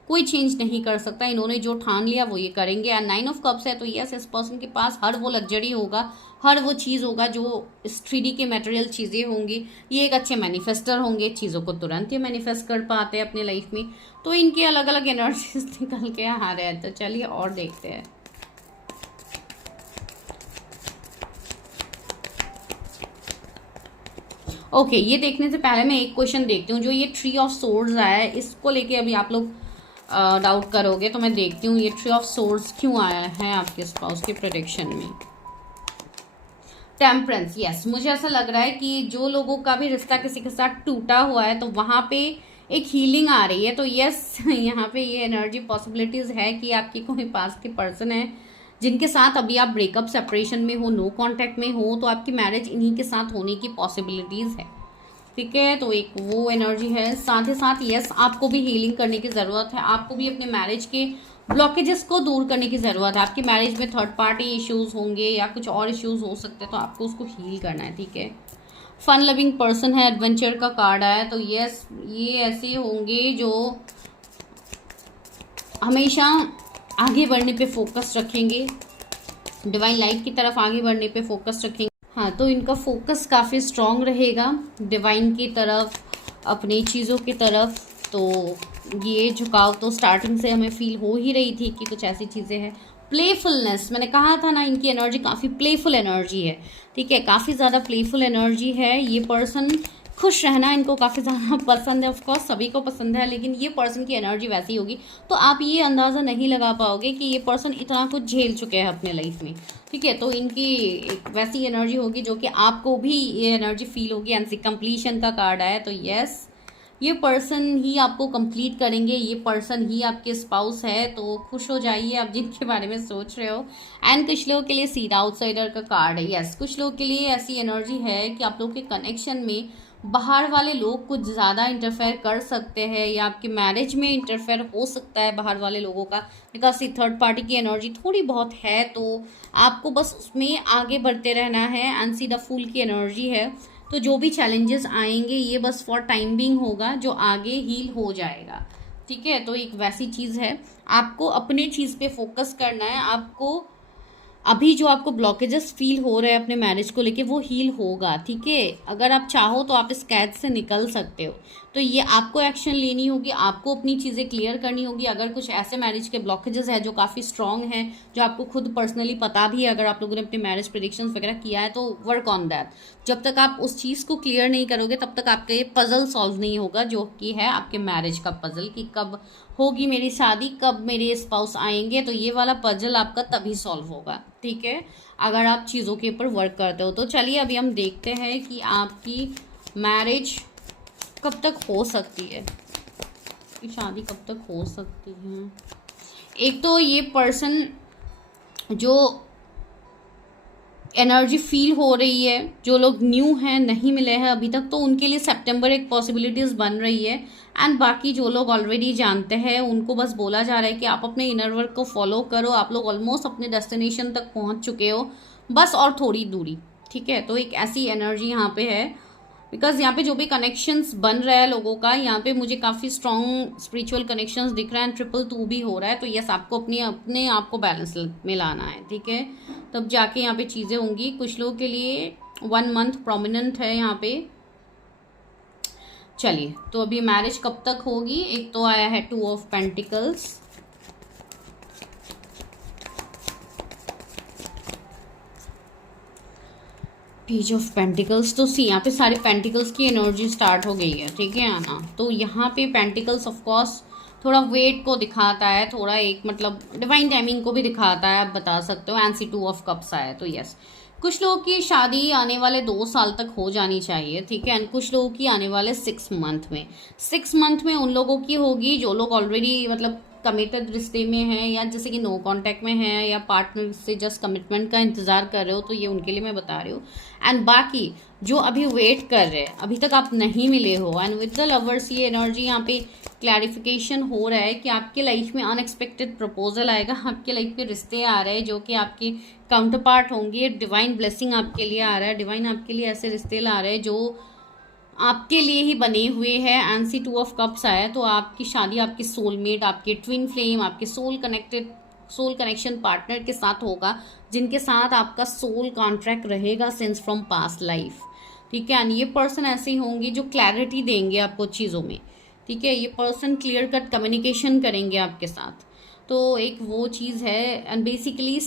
कोई चेंज नहीं कर सकता। इन्होंने जो ठान लिया वो ये करेंगे। एंड 9 ऑफ कप्स है तो यस, इस पर्सन के पास हर वो लग्जरी होगा, हर वो चीज़ होगा जो इस 3D के मटेरियल चीज़ें होंगी। ये एक अच्छे मैनिफेस्टर होंगे, चीज़ों को तुरंत ही मैनिफेस्ट कर पाते हैं अपने लाइफ में। तो इनकी अलग अलग एनर्जीज निकल के आ रहे हैं। तो चलिए और देखते हैं। ओके, ये देखने से पहले मैं एक क्वेश्चन देखती हूँ। जो ये 3 ऑफ सोर्ड्स आया है, इसको लेके अभी आप लोग डाउट करोगे, तो मैं देखती हूँ ये 3 ऑफ सोर्ड्स क्यों आया है आपके स्पाउस के प्रोटेक्शन में। टेम्परेंस, यस, मुझे ऐसा लग रहा है कि जो लोगों का भी रिश्ता किसी के साथ टूटा हुआ है तो वहाँ पे एक हीलिंग आ रही है। तो यस, यहाँ पे ये एनर्जी पॉसिबिलिटीज है कि आपकी कोई पास के पर्सन है जिनके साथ अभी आप ब्रेकअप सेपरेशन में हो, नो कांटेक्ट में हो, तो आपकी मैरिज इन्हीं के साथ होने की पॉसिबिलिटीज है। ठीक है, तो एक वो एनर्जी है। साथ ही साथ यस, आपको भी हीलिंग करने की ज़रूरत है। आपको भी अपने मैरिज के ब्लॉकेजेस को दूर करने की ज़रूरत है। आपकी मैरिज में थर्ड पार्टी इश्यूज होंगे या कुछ और इश्यूज हो सकते हैं, तो आपको उसको हील करना है। ठीक है, फन लविंग पर्सन है, एडवेंचर का कार्ड आया, तो यस, ये ऐसे होंगे जो हमेशा आगे बढ़ने पे फोकस रखेंगे, डिवाइन लाइट की तरफ आगे बढ़ने पे फोकस रखेंगे। हाँ, तो इनका फोकस काफ़ी स्ट्रॉन्ग रहेगा डिवाइन की तरफ, अपनी चीज़ों की तरफ। तो ये झुकाव तो स्टार्टिंग से हमें फील हो ही रही थी कि कुछ ऐसी चीज़ें हैं। प्लेफुलनेस, मैंने कहा था ना, इनकी एनर्जी काफ़ी प्लेफुल एनर्जी है। ठीक है, काफ़ी ज़्यादा प्लेफुल एनर्जी है। ये पर्सन खुश रहना इनको काफ़ी ज़्यादा पसंद है। ऑफकोर्स सभी को पसंद है, लेकिन ये पर्सन की एनर्जी वैसी होगी तो आप ये अंदाज़ा नहीं लगा पाओगे कि ये पर्सन इतना कुछ झेल चुके हैं अपने लाइफ में। ठीक है, तो इनकी एक वैसी एनर्जी होगी जो कि आपको भी ये एनर्जी फील होगी। एंड कंप्लीशन का कार्ड आया, तो यस, ये पर्सन ही आपको कंप्लीट करेंगे, ये पर्सन ही आपके स्पाउस है। तो खुश हो जाइए आप जिनके बारे में सोच रहे हो। एंड कुछ लोगों के लिए सीड आउटसाइडर का कार्ड है। यस, कुछ लोगों के लिए ऐसी एनर्जी है कि आप लोग के कनेक्शन में बाहर वाले लोग कुछ ज़्यादा इंटरफेयर कर सकते हैं, या आपकी मैरिज में इंटरफेयर हो सकता है बाहर वाले लोगों का, बिकॉज थर्ड पार्टी की एनर्जी थोड़ी बहुत है। तो आपको बस उसमें आगे बढ़ते रहना है। एंड सी द फूल की एनर्जी है, तो जो भी चैलेंजेस आएंगे ये बस फॉर टाइम बिंग होगा, जो आगे हील हो जाएगा। ठीक है, तो एक वैसी चीज़ है, आपको अपने चीज़ पे फोकस करना है। आपको अभी जो आपको ब्लॉकेजेस फील हो रहे हैं अपने मैरिज को लेके, वो हील होगा। ठीक है, अगर आप चाहो तो आप इस कैद से निकल सकते हो। तो ये आपको एक्शन लेनी होगी, आपको अपनी चीज़ें क्लियर करनी होगी। अगर कुछ ऐसे मैरिज के ब्लॉकेजेस है जो काफ़ी स्ट्रॉन्ग हैं, जो आपको खुद पर्सनली पता भी है, अगर आप लोगों ने अपनी मैरिज प्रेडिक्शंस वगैरह किया है, तो वर्क ऑन दैट। जब तक आप उस चीज़ को क्लियर नहीं करोगे तब तक आपका ये पजल सॉल्व नहीं होगा, जो कि है आपके मैरिज का पजल, कि कब होगी मेरी शादी, कब मेरे स्पाउस आएंगे। तो ये वाला पजल आपका तभी सॉल्व होगा। ठीक है, अगर आप चीज़ों के ऊपर वर्क करते हो। तो चलिए अभी हम देखते हैं कि आपकी मैरिज कब तक हो सकती है, कि शादी कब तक हो सकती है। एक तो ये पर्सन जो एनर्जी फील हो रही है, जो लोग न्यू हैं, नहीं मिले हैं अभी तक, तो उनके लिए सितंबर एक पॉसिबिलिटीज़ बन रही है। एंड बाकी जो लोग ऑलरेडी जानते हैं उनको बस बोला जा रहा है कि आप अपने इनर वर्क को फॉलो करो, आप लोग ऑलमोस्ट अपने डेस्टिनेशन तक पहुंच चुके हो, बस और थोड़ी दूरी। ठीक है, तो एक ऐसी एनर्जी यहाँ पे है, बिकॉज यहाँ पे जो भी कनेक्शंस बन रहा है लोगों का, यहाँ पे मुझे काफ़ी स्ट्रॉन्ग स्पिरिचुअल कनेक्शंस दिख रहा है। एंड 222 भी हो रहा है। तो यस, आपको अपने आप को बैलेंस में लाना है। ठीक है, तब जाके यहाँ पे चीज़ें होंगी। कुछ लोगों के लिए 1 मंथ प्रोमिनेंट है यहाँ पे। चलिए, तो अभी मैरिज कब तक होगी। एक तो आया है 2 of pentacles, page of pentacles. तो सी यहाँ पे सारे पेंटिकल्स की एनर्जी स्टार्ट हो गई है। ठीक है ना, तो यहाँ पे पेंटिकल्स ऑफ कोर्स थोड़ा वेट को दिखाता है, थोड़ा एक मतलब डिवाइन टाइमिंग को भी दिखाता है, आप बता सकते हो। एंड 2 ऑफ कप्स आया, तो यस, कुछ लोगों की शादी आने वाले 2 साल तक हो जानी चाहिए। ठीक है, एंड कुछ लोगों की आने वाले 6 मंथ में। 6 मंथ में उन लोगों की होगी जो लोग ऑलरेडी मतलब कमिटेड रिश्ते में हैं, या जैसे कि नो कांटेक्ट में हैं, या पार्टनर से जस्ट कमिटमेंट का इंतजार कर रहे हो, तो ये उनके लिए मैं बता रही हूँ। एंड बाकी जो अभी वेट कर रहे हैं, अभी तक आप नहीं मिले हो, एंड विद द लवर्स ये एनर्जी यहाँ पे क्लैरिफिकेशन हो रहा है कि आपके लाइफ में अनएक्सपेक्टेड प्रपोजल आएगा, आपके लाइफ में रिश्ते आ रहे हैं जो कि आपके काउंटर पार्ट होंगे। डिवाइन ब्लेसिंग आपके लिए आ रहा है, डिवाइन आपके लिए ऐसे रिश्ते ला रहे हैं जो आपके लिए ही बने हुए हैं। एंड सी 2 ऑफ कप्स आया, तो आपकी शादी आपके सोलमेट, आपके ट्विन फ्लेम, आपके सोल कनेक्शन पार्टनर के साथ होगा, जिनके साथ आपका सोल कॉन्ट्रैक्ट रहेगा सिंस फ्रॉम पास्ट लाइफ। ठीक है। एंड ये पर्सन ऐसे ही होंगे जो क्लैरिटी देंगे आपको चीज़ों में। ठीक है। ये पर्सन क्लियर कट कम्युनिकेशन करेंगे आपके साथ, तो एक वो चीज़ है। एंड बेसिकली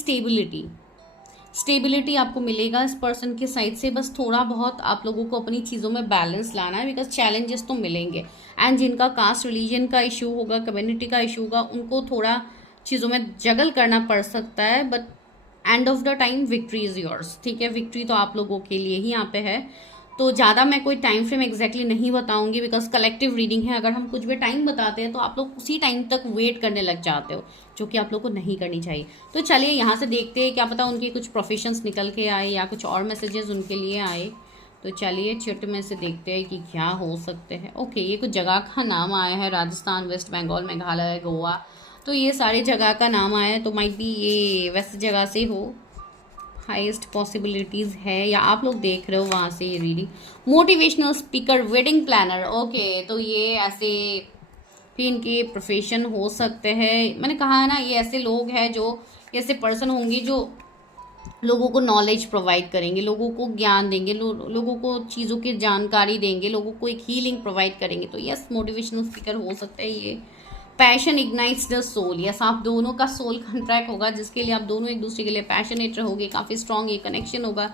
स्टेबिलिटी आपको मिलेगा इस पर्सन के साइड से। बस थोड़ा बहुत आप लोगों को अपनी चीज़ों में बैलेंस लाना है, बिकॉज चैलेंजेस तो मिलेंगे। एंड जिनका कास्ट रिलीजन का इशू होगा, कम्युनिटी का इशू होगा, उनको थोड़ा चीज़ों में जगल करना पड़ सकता है। But end of the time victory is yours. ठीक है। विक्ट्री तो आप लोगों के लिए ही यहाँ पे है। तो ज़्यादा मैं कोई टाइम फ्रेम एग्जैक्टली नहीं बताऊंगी, बिकॉज कलेक्टिव रीडिंग है। अगर हम कुछ भी टाइम बताते हैं तो आप लोग उसी टाइम तक वेट करने लग जाते हो, जो कि आप लोग को नहीं करनी चाहिए। तो चलिए यहाँ से देखते हैं, क्या पता उनके कुछ प्रोफेशंस निकल के आए या कुछ और मैसेजेस उनके लिए आए। तो चलिए चिट में से देखते हैं कि क्या हो सकते हैं। ओके, ये कुछ जगह का नाम आया है, राजस्थान, वेस्ट बंगाल, मेघालय, गोवा। तो ये सारी जगह का नाम आया है, तो माइट बी ये वैसे जगह से हो, हाईएस्ट पॉसिबिलिटीज़ है, या आप लोग देख रहे हो वहाँ से ये reading. Motivational speaker, wedding planner. Okay, तो ये ऐसे भी इनके प्रोफेशन हो सकते हैं। मैंने कहा है ना, ये ऐसे लोग हैं जो ऐसे पर्सन होंगे जो लोगों को नॉलेज प्रोवाइड करेंगे, लोगों को ज्ञान देंगे, लोगों को चीज़ों की जानकारी देंगे, लोगों को एक हीलिंग प्रोवाइड करेंगे। तो यस, मोटिवेशनल स्पीकर हो सकता है ये। Passion ignites the soul. Yes, आप दोनों का सोल कॉन्ट्रैक्ट होगा, जिसके लिए आप दोनों एक दूसरे के लिए पैशनेट रहोगे। काफ़ी स्ट्रॉन्ग ये कनेक्शन होगा,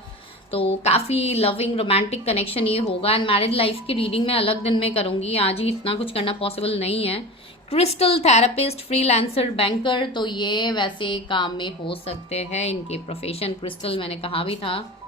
तो काफ़ी लविंग रोमांटिक कनेक्शन ये होगा। एंड मैरिड लाइफ की रीडिंग मैं अलग दिन में करूँगी, आज ही इतना कुछ करना पॉसिबल नहीं है। क्रिस्टल थेरेपिस्ट, फ्रीलांसर, बैंकर, तो ये वैसे काम में हो सकते हैं इनके प्रोफेशन। क्रिस्टल मैंने कहा भी था।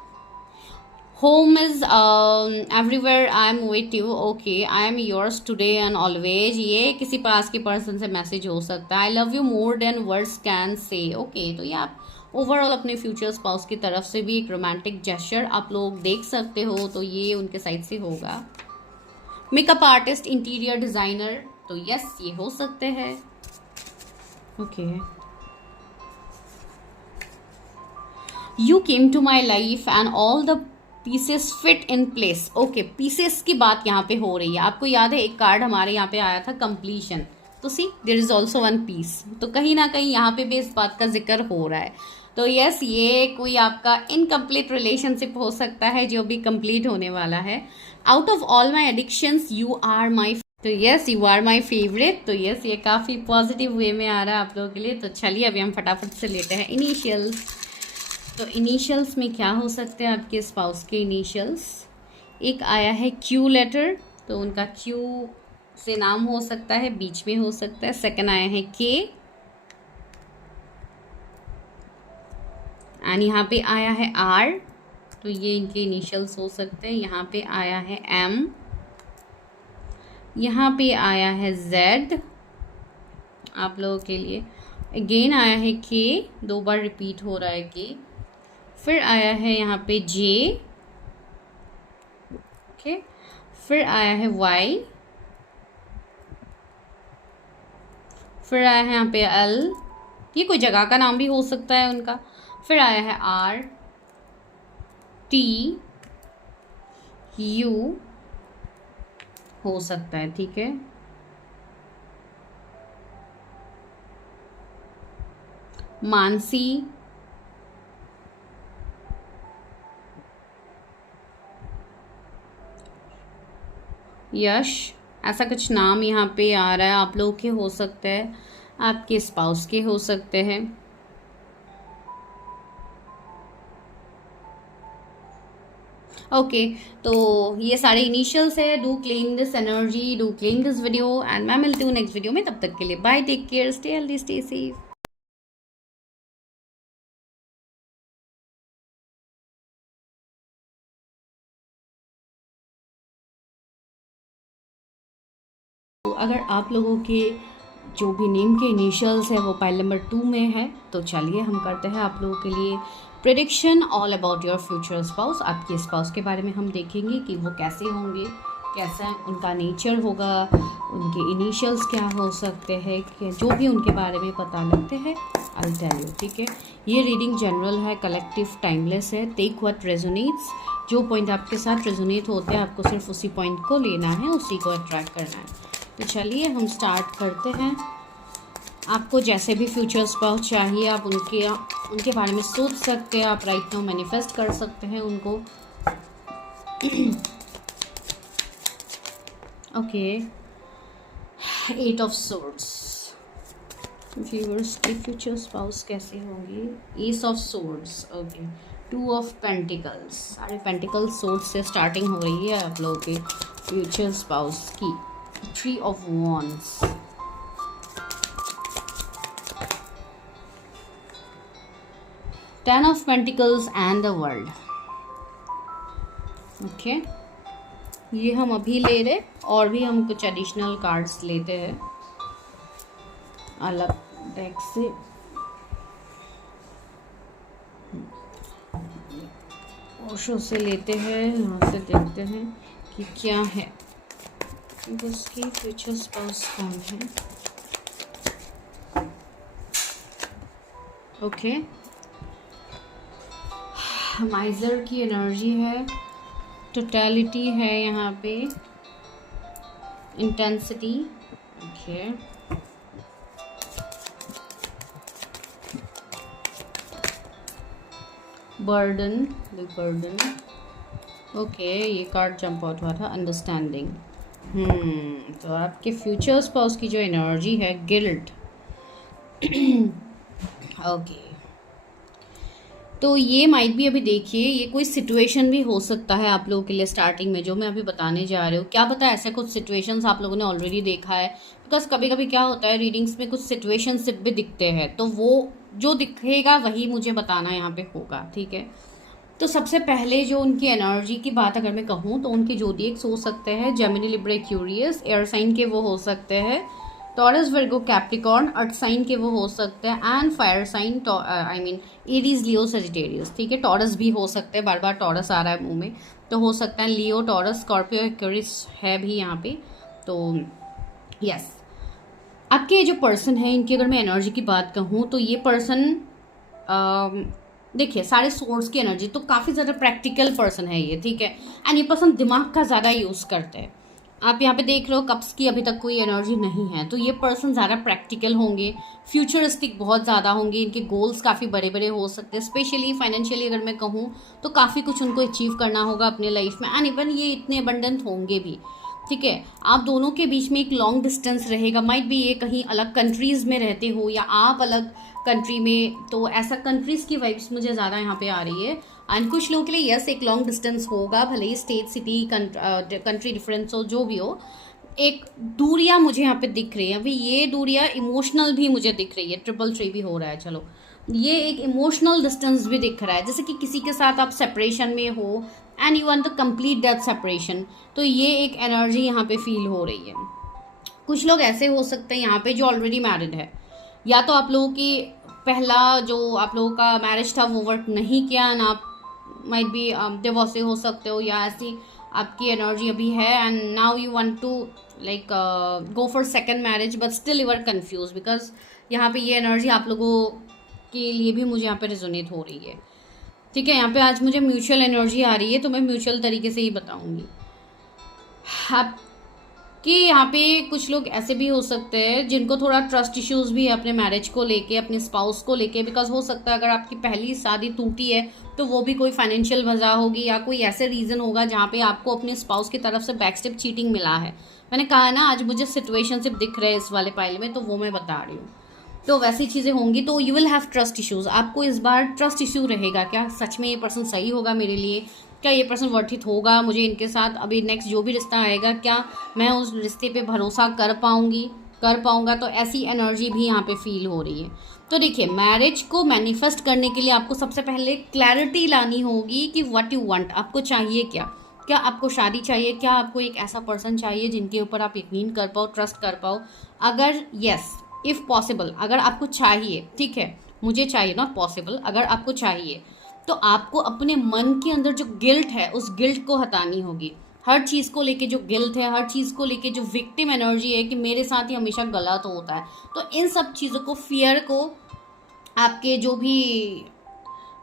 Home is everywhere, I am with you. Okay, I am yours today and always. ये किसी पास के पर्सन से मैसेज हो सकता है। I love you more than words can say. Okay, तो ये आप ओवरऑल अपने फ्यूचर स्पाउस की तरफ से भी एक रोमांटिक जेस्चर आप लोग देख सकते हो, तो ये उनके साइड से होगा। मेकअप आर्टिस्ट, इंटीरियर डिजाइनर, तो यस, ये हो सकते हैं। Okay, you came to my life and all the pieces fit in place. Okay, pieces की बात यहाँ पे हो रही है। आपको याद है एक कार्ड हमारे यहाँ पे आया था, कंप्लीशन। तो see there is also one piece, तो कहीं ना कहीं यहाँ पे भी इस बात का जिक्र हो रहा है। तो यस, ये कोई आपका इनकम्प्लीट रिलेशनशिप हो सकता है जो भी कंप्लीट होने वाला है। Out of all my addictions you are my, तो yes, you are my favourite. तो यस, ये काफ़ी पॉजिटिव वे में आ रहा है आप लोगों के लिए। तो चलिए अभी हम फटाफट से लेते हैं इनिशियल्स। तो इनिशियल्स में क्या हो सकते हैं आपके स्पाउस के इनिशियल्स। एक आया है क्यू लेटर, तो उनका क्यू से नाम हो सकता है, बीच में हो सकता है। सेकंड आया है के, एंड यहाँ पे आया है आर, तो ये इनके इनिशियल्स हो सकते हैं। यहाँ पे आया है एम, यहाँ पे आया है जेड आप लोगों के लिए। अगेन आया है के, 2 बार रिपीट हो रहा है के। फिर आया है यहाँ पे जे, ओके। फिर आया है वाई, फिर आया है यहाँ पे एल, ये कोई जगह का नाम भी हो सकता है उनका। फिर आया है आर, टी, यू हो सकता है। ठीक है, मानसी, यश, ऐसा कुछ नाम यहाँ पे आ रहा है। आप लोग के हो सकते हैं, आपके स्पाउस के हो सकते हैं। ओके, तो ये सारे इनिशियल्स है। Do claim this energy, do claim this video, and मैं मिलती हूँ नेक्स्ट वीडियो में। तब तक के लिए bye, take care, stay healthy, stay safe. तो अगर आप लोगों के जो भी नेम के इनिशियल्स है वो पाइल नंबर 2 में है, तो चलिए हम करते हैं आप लोगों के लिए prediction all about your future spouse. आपके स्पाउस के बारे में हम देखेंगे कि वो कैसे होंगे, कैसा उनका नेचर होगा, उनके इनिशियल्स क्या हो सकते हैं, जो भी उनके बारे में पता लगते हैं आई टेल यू, ठीक है। ये रीडिंग जनरल है, कलेक्टिव, टाइमलेस है। टेक व्हाट रेजोनेट्स, जो पॉइंट आपके साथ रेजोनेट होते हैं आपको सिर्फ उसी पॉइंट को लेना है, उसी को अट्रैक्ट करना है। तो चलिए हम स्टार्ट करते हैं। आपको जैसे भी फ्यूचर स्पाउस चाहिए आप उनके बारे में सोच सकते हैं, आप राइट नाउ मैनिफेस्ट कर सकते हैं उनको। ओके, 8 ऑफ सोर्ड्स, व्यूअर्स की फ्यूचर स्पाउस कैसे होंगी। S of swords, okay, 2 of pentacles, सारे पेंटिकल्स सोर्ड्स से स्टार्टिंग हो रही है आप लोगों के फ्यूचर स्पाउस की। 3 of wands, 10 of Pentacles and the World। Okay, ये हम अभी ले रहे, और भी हम कुछ एडिशनल कार्ड्स लेते हैं अलग डेक से। ओशो से लेते हैं, यहाँ से देखते हैं कि क्या है उसकी फ्यूचर स्पाउस कौन है। ओके, माइजर की एनर्जी है, टोटलिटी है यहाँ पे, intensity, okay, burden, the burden, okay, ये कार्ड जंप आउट हुआ था, अंडरस्टैंडिंग। तो आपके फ्यूचर स्पाउस की जो एनर्जी है, गिल्ट। ओके, तो ये माइट भी, अभी देखिए, ये कोई सिचुएशन भी हो सकता है आप लोगों के लिए स्टार्टिंग में, जो मैं अभी बताने जा रही हूँ। क्या पता ऐसे कुछ सिचुएशंस आप लोगों ने ऑलरेडी देखा है, बिकॉज कभी कभी क्या होता है रीडिंग्स में कुछ सिचुएशंस भी दिखते हैं, तो वो जो दिखेगा वही मुझे बताना यहाँ पे होगा, ठीक है। तो सबसे पहले जो उनकी एनर्जी की बात अगर मैं कहूँ तो उनके ज़ोडिएक्स हो सकते हैं Gemini, Libra, Aquarius, air sign के वो हो सकते हैं, Taurus, Virgo, Capricorn, earth sign के वो हो सकते हैं, and fire sign, I mean Aries, Leo, Sagittarius, ठीक है। टॉरस भी हो सकते हैं, बार बार टॉरस आ रहा है मुंह में, तो हो सकता है लियो, टॉरस, स्कॉर्पियो, एक्वेरियस है भी यहाँ पे। तो यस, आपके जो पर्सन है इनकी अगर मैं एनर्जी की बात कहूँ तो ये पर्सन, देखिए, सारे सोर्स की एनर्जी तो काफ़ी ज़्यादा प्रैक्टिकल पर्सन है ये, ठीक है। एंड ये पर्सन दिमाग का ज़्यादा यूज़ करते हैं। आप यहाँ पे देख रहे हो कप्स की अभी तक कोई एनर्जी नहीं है, तो ये पर्सन ज़्यादा प्रैक्टिकल होंगे, फ्यूचरिस्टिक बहुत ज़्यादा होंगे, इनके गोल्स काफ़ी बड़े बड़े हो सकते हैं। स्पेशली फाइनेंशियली अगर मैं कहूँ तो काफ़ी कुछ उनको अचीव करना होगा अपने लाइफ में, एंड इवन ये इतने अबंडेंट होंगे भी, ठीक है। आप दोनों के बीच में एक लॉन्ग डिस्टेंस रहेगा, माइट भी ये कहीं अलग कंट्रीज़ में रहते हो या आप अलग कंट्री में, तो ऐसा कंट्रीज़ की वाइब्स मुझे ज़्यादा यहाँ पे आ रही है। एंड कुछ लोगों के लिए यस एक लॉन्ग डिस्टेंस होगा, भले ही स्टेट, सिटी, कंट्री डिफरेंस हो, जो भी हो, एक दूरियां मुझे यहाँ पे दिख रही है। अभी ये दूरियां इमोशनल भी मुझे दिख रही है, 333 भी हो रहा है, चलो ये एक इमोशनल डिस्टेंस भी दिख रहा है, जैसे कि किसी के साथ आप सेपरेशन में हो and you want to complete that separation, तो ये एक एनर्जी यहाँ पे फील हो रही है। कुछ लोग ऐसे हो सकते हैं यहाँ पे जो ऑलरेडी मैरिड है, या तो आप लोगों की पहला जो आप लोगों का मैरिज था वो वर्क नहीं किया, एंड आप माइट बी डिवोर्स हो सकते हो, या ऐसी आपकी एनर्जी अभी है and now you want to like go for second marriage, but still you are confuse, because यहाँ पे ये एनर्जी आप लोगों के लिए भी मुझे यहाँ पे रेजोनेट हो रही है, ठीक है। यहाँ पे आज मुझे म्यूचुअल एनर्जी आ रही है, तो मैं म्यूचुअल तरीके से ही बताऊंगी। आपके यहाँ पे कुछ लोग ऐसे भी हो सकते हैं जिनको थोड़ा ट्रस्ट इश्यूज भी है अपने मैरिज को लेके, अपने स्पाउस को लेके, बिकॉज हो सकता है अगर आपकी पहली शादी टूटी है तो वो भी कोई फाइनेंशियल वजह होगी या कोई ऐसे रीज़न होगा जहाँ पे आपको अपने स्पाउस की तरफ से बैकस्टेप चीटिंग मिला है। मैंने कहा ना आज मुझे सिचुएशनशिप दिख रहे हैं इस वाले पाइल में, तो वो मैं बता रही हूँ, तो वैसी चीज़ें होंगी। तो you will have trust issues, आपको इस बार ट्रस्ट इश्यू रहेगा, क्या सच में ये पर्सन सही होगा मेरे लिए, क्या ये पर्सन वर्थित होगा मुझे इनके साथ, अभी नेक्स्ट जो भी रिश्ता आएगा क्या मैं उस रिश्ते पे भरोसा कर पाऊंगा, तो ऐसी एनर्जी भी यहाँ पे फील हो रही है। तो देखिए, मैरिज को मैनिफेस्ट करने के लिए आपको सबसे पहले क्लैरिटी लानी होगी कि व्हाट यू वांट, आपको चाहिए क्या आपको शादी चाहिए, क्या आपको एक ऐसा पर्सन चाहिए जिनके ऊपर आप यकीन कर पाओ, ट्रस्ट कर पाओ। अगर यस इफ़ पॉसिबल, अगर आपको चाहिए, ठीक है, मुझे चाहिए नॉट पॉसिबल, अगर आपको चाहिए तो आपको अपने मन के अंदर जो गिल्ट है उस गिल्ट को हटानी होगी। हर चीज़ को लेके जो गिल्ट है, हर चीज़ को लेके जो विक्टिम एनर्जी है कि मेरे साथ ही हमेशा गलत होता है, तो इन सब चीज़ों को, फियर को आपके जो भी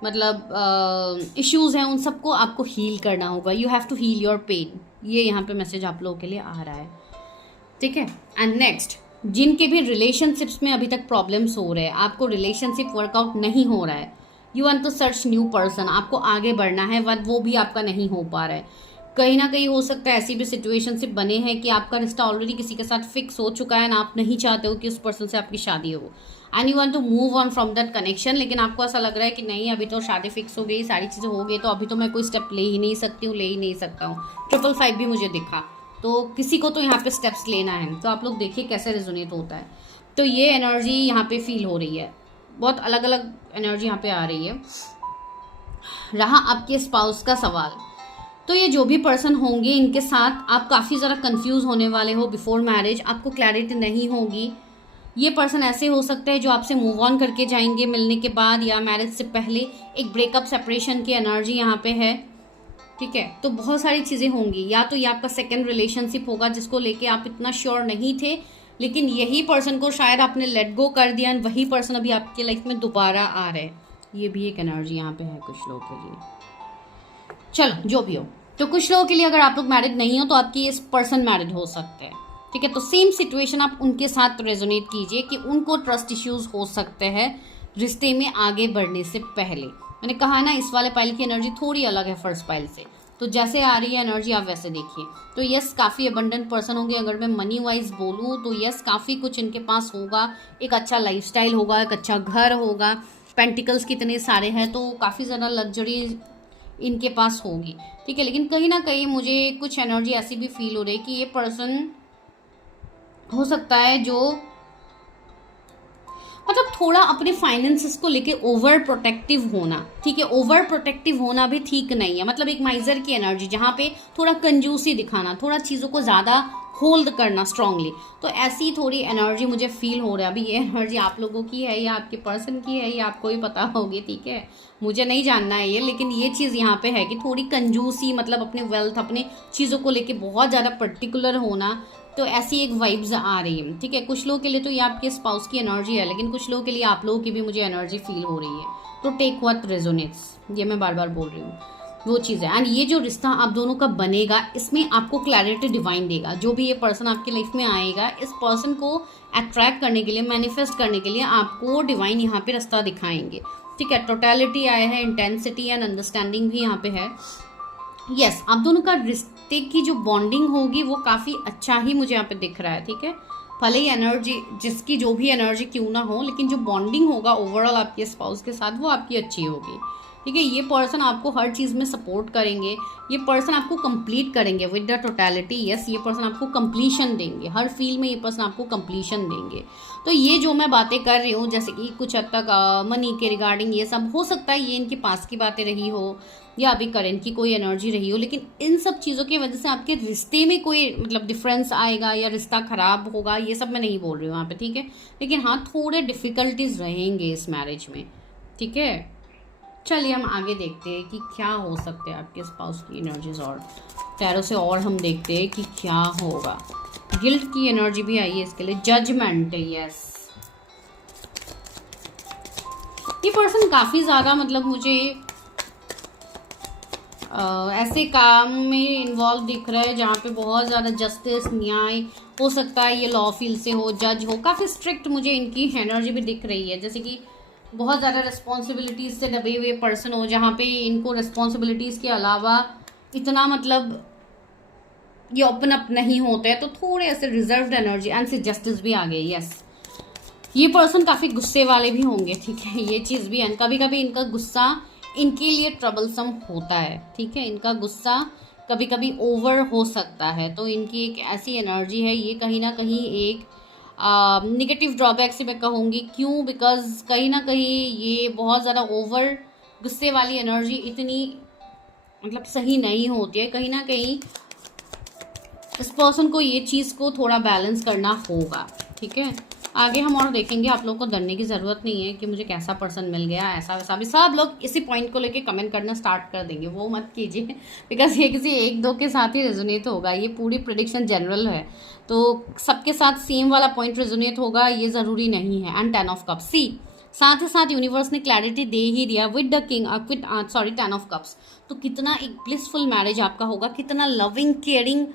मतलब इश्यूज़ हैं उन सबको आपको हील करना होगा. You have to heal your pain. ये यहाँ पे मैसेज आप लोगों के लिए आ रहा है. ठीक है. एंड नेक्स्ट, जिनके भी रिलेशनशिप्स में अभी तक प्रॉब्लम्स हो रहे हैं, आपको रिलेशनशिप वर्कआउट नहीं हो रहा है, you want to search new person, आपको आगे बढ़ना है बट वो भी आपका नहीं हो पा रहा है. कहीं ना कहीं हो सकता है ऐसी भी सिचुएशनशिप बने हैं कि आपका रिश्ता ऑलरेडी किसी के साथ फिक्स हो चुका है ना, आप नहीं चाहते हो कि उस पर्सन से आपकी शादी हो, and you want to move on from that connection. लेकिन आपको ऐसा लग रहा है कि नहीं, अभी तो शादी फिक्स हो गई, सारी चीज़ें हो गई, तो अभी तो मैं कोई स्टेप ले ही नहीं सकती हूँ, ले ही नहीं सकता हूँ. 555 भी मुझे दिखा, तो किसी को तो यहाँ पे स्टेप्स लेना है. तो आप लोग देखिए कैसे रेजोनेट होता है. तो ये एनर्जी यहाँ पे फील हो रही है, बहुत अलग अलग एनर्जी यहाँ पे आ रही है. रहा आपके स्पाउस का सवाल, तो ये जो भी पर्सन होंगे इनके साथ आप काफ़ी ज़रा कंफ्यूज होने वाले हो बिफोर मैरिज. आपको क्लैरिटी नहीं होगी. ये पर्सन ऐसे हो सकते हैं जो आपसे मूव ऑन करके जाएंगे मिलने के बाद या मैरिज से पहले. एक ब्रेकअप सेपरेशन की एनर्जी यहाँ पे है. ठीक है. तो बहुत सारी चीज़ें होंगी. या तो ये आपका सेकेंड रिलेशनशिप होगा जिसको लेके आप इतना श्योर नहीं थे, लेकिन यही पर्सन को शायद आपने लेट गो कर दिया, वही पर्सन अभी आपके लाइफ में दोबारा आ रहा है. ये भी एक एनर्जी यहाँ पे है कुछ लोगों के लिए. चलो जो भी हो, तो कुछ लोगों के लिए अगर आप लोग मैरिड नहीं हो तो आपकी इस पर्सन मैरिड हो सकते हैं. ठीक है. तो सेम सिचुएशन आप उनके साथ रेजोनेट कीजिए कि उनको ट्रस्ट इश्यूज हो सकते हैं रिश्ते में आगे बढ़ने से पहले. मैंने कहा ना, इस वाले पाइल की एनर्जी थोड़ी अलग है फर्स्ट पाइल से, तो जैसे आ रही है एनर्जी आप वैसे देखिए. तो यस, काफ़ी अबंडेंट पर्सन होंगे. अगर मैं मनी वाइज बोलूँ तो यस, काफ़ी कुछ इनके पास होगा. एक अच्छा लाइफस्टाइल होगा, एक अच्छा घर होगा. पेंटिकल्स कितने सारे हैं, तो काफ़ी ज़्यादा लग्जरी इनके पास होगी. ठीक है. लेकिन कहीं ना कहीं मुझे कुछ एनर्जी ऐसी भी फील हो रही है कि ये पर्सन हो सकता है जो मतलब थोड़ा अपने फाइनेंसेस को लेके ओवर प्रोटेक्टिव होना. ठीक है. ओवर प्रोटेक्टिव होना भी ठीक नहीं है. मतलब एक माइजर की एनर्जी जहाँ पे थोड़ा कंजूसी दिखाना, थोड़ा चीज़ों को ज़्यादा होल्ड करना स्ट्रांगली. तो ऐसी थोड़ी एनर्जी मुझे फील हो रहा है. अभी ये एनर्जी आप लोगों की है या आपके पर्सन की है, ये आपको ही पता होगी. ठीक है. मुझे नहीं जानना है ये, लेकिन ये चीज़ यहाँ पे है कि थोड़ी कंजूसी, मतलब अपने वेल्थ, अपने चीज़ों को लेके बहुत ज़्यादा पर्टिकुलर होना. तो ऐसी एक वाइब्स आ रही है. ठीक है. कुछ लोगों के लिए तो ये आपके स्पाउस की एनर्जी है, लेकिन कुछ लोगों के लिए आप लोगों की भी मुझे एनर्जी फील हो रही है. तो टेक व्हाट रेजोनेट्स, ये मैं बार बार बोल रही हूँ, वो चीज़ है. एंड ये जो रिश्ता आप दोनों का बनेगा, इसमें आपको क्लैरिटी डिवाइन देगा. जो भी ये पर्सन आपकी लाइफ में आएगा, इस पर्सन को अट्रैक्ट करने के लिए, मैनिफेस्ट करने के लिए आपको डिवाइन यहाँ पे रास्ता दिखाएंगे. ठीक है. टोटलिटी आया है, इंटेंसिटी एंड अंडरस्टैंडिंग भी यहाँ पे है. यस, आप दोनों का रिश्ते की जो बॉन्डिंग होगी वो काफ़ी अच्छा ही मुझे यहाँ पे दिख रहा है. ठीक है. भले ही एनर्जी, जिसकी जो भी एनर्जी क्यों ना हो, लेकिन जो बॉन्डिंग होगा ओवरऑल आपके स्पाउस के साथ वो आपकी अच्छी होगी. ठीक है. ये पर्सन आपको हर चीज़ में सपोर्ट करेंगे. ये पर्सन आपको कंप्लीट करेंगे विद द टोटलिटी. यस, ये पर्सन आपको कंप्लीशन देंगे. हर फील्ड में ये पर्सन आपको कंप्लीशन देंगे. तो ये जो मैं बातें कर रही हूँ, जैसे कि कुछ हद तक मनी के रिगार्डिंग, ये सब हो सकता है ये इनके पास की बातें रही हो या अभी करंट की कोई एनर्जी रही हो, लेकिन इन सब चीज़ों की वजह से आपके रिश्ते में कोई मतलब डिफरेंस आएगा या रिश्ता खराब होगा, ये सब मैं नहीं बोल रही हूँ यहाँ पे. ठीक है. लेकिन हाँ, थोड़े डिफ़िकल्टीज रहेंगे इस मैरिज में. ठीक है. चलिए हम आगे देखते हैं कि क्या हो सकते हैं आपके स्पाउस की एनर्जीज, और टैरो से और हम देखते हैं कि क्या होगा. गिल्ट की एनर्जी भी आई है इसके लिए. जजमेंट. यस, ये पर्सन काफ़ी ज़्यादा मतलब मुझे ऐसे काम में इन्वॉल्व दिख रहा है जहाँ पे बहुत ज़्यादा जस्टिस, न्याय, हो सकता है ये लॉ फील्ड से हो, जज हो. काफ़ी स्ट्रिक्ट मुझे इनकी एनर्जी भी दिख रही है, जैसे कि बहुत ज़्यादा रिस्पॉन्सिबिलिटीज़ से दबे हुए पर्सन हो, जहाँ पे इनको रिस्पॉन्सिबिलिटीज़ के अलावा इतना मतलब ये ओपन अप नहीं होते हैं. तो थोड़े ऐसे रिजर्व्ड एनर्जी एंड से जस्टिस भी आ गई. यस, ये पर्सन काफ़ी गुस्से वाले भी होंगे. ठीक है. ये चीज़ भी है. कभी कभी इनका गुस्सा इनके लिए ट्रबलसम होता है. ठीक है. इनका गुस्सा कभी कभी ओवर हो सकता है. तो इनकी एक ऐसी एनर्जी है, ये कहीं ना कहीं एक निगेटिव ड्रॉबैक से मैं कहूँगी. क्यों? बिकॉज कहीं ना कहीं ये बहुत ज़्यादा ओवर गुस्से वाली एनर्जी इतनी मतलब सही नहीं होती है. कहीं ना कहीं इस पर्सन को ये चीज़ को थोड़ा बैलेंस करना होगा. ठीक है. आगे हम और देखेंगे. आप लोग को डरने की ज़रूरत नहीं है कि मुझे कैसा पर्सन मिल गया, ऐसा वैसा. भी सब लोग इसी पॉइंट को लेके कमेंट करना स्टार्ट कर देंगे, वो मत कीजिए, बिकॉज ये किसी एक दो के साथ ही रेजोनेट होगा. ये पूरी प्रेडिक्शन जनरल है, तो सबके साथ सेम वाला पॉइंट रेजोनेट होगा ये ज़रूरी नहीं है. And 10 of cups. सी साथ ही साथ यूनिवर्स ने क्लैरिटी दे ही दिया with the king with 10 of cups. तो कितना एक ब्लिसफुल मैरिज आपका होगा, कितना लविंग केयरिंग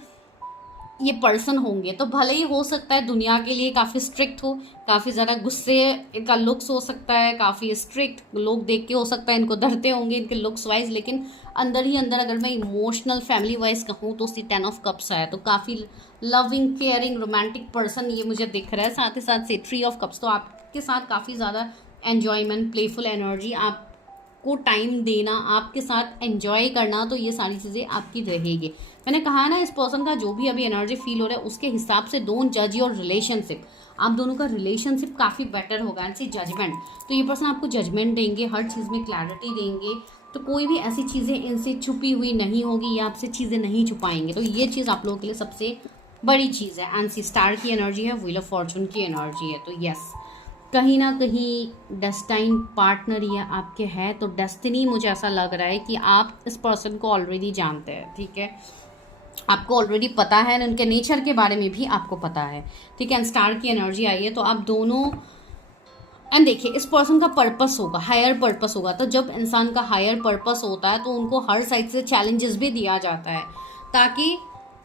ये पर्सन होंगे। तो भले ही हो सकता है दुनिया के लिए काफ़ी स्ट्रिक्ट हो, काफ़ी ज़्यादा गुस्से का लुक्स हो सकता है, काफ़ी स्ट्रिक्ट लोग देख के हो सकता है इनको डरते होंगे इनके लुक्स वाइज, लेकिन अंदर ही अंदर अगर मैं इमोशनल फैमिली वाइज कहूँ तो उसकी 10 ऑफ कप्स आया, तो काफ़ी लविंग केयरिंग रोमांटिक पर्सन ये मुझे दिख रहा है। साथ ही साथ से 3 ऑफ कप्स, तो आपके साथ काफ़ी ज़्यादा एन्जॉयमेंट, प्लेफुल एनर्जी, आपको टाइम देना, आपके साथ एंजॉय करना, तो ये सारी चीज़ें आपकी रहेगी। मैंने कहा ना इस पर्सन का जो भी अभी एनर्जी फील हो रहा है उसके हिसाब से डोंट जज योर रिलेशनशिप। आप दोनों का रिलेशनशिप काफ़ी बेटर होगा एंड सी जजमेंट। तो ये पर्सन आपको जजमेंट देंगे, हर चीज़ में क्लैरिटी देंगे, तो कोई भी ऐसी चीज़ें इनसे छुपी हुई नहीं होगी या आपसे चीज़ें नहीं छुपाएंगे। तो ये चीज़ आप लोगों के लिए सबसे बड़ी चीज़ है। एंड सी स्टार की एनर्जी है, व्हील ऑफ फॉर्चून की एनर्जी है। तो यस, कहीं ना कहीं डेस्टाइन पार्टनर ये आपके है, तो डेस्टिनी मुझे ऐसा लग रहा है कि आप इस पर्सन को ऑलरेडी जानते हैं, ठीक है, आपको ऑलरेडी पता है, उनके नेचर के बारे में भी आपको पता है, ठीक है। स्टार की एनर्जी आई है, तो आप दोनों एंड देखिए इस पर्सन का पर्पस होगा, हायर पर्पस होगा। तो जब इंसान का हायर पर्पस होता है तो उनको हर साइड से चैलेंजेस भी दिया जाता है, ताकि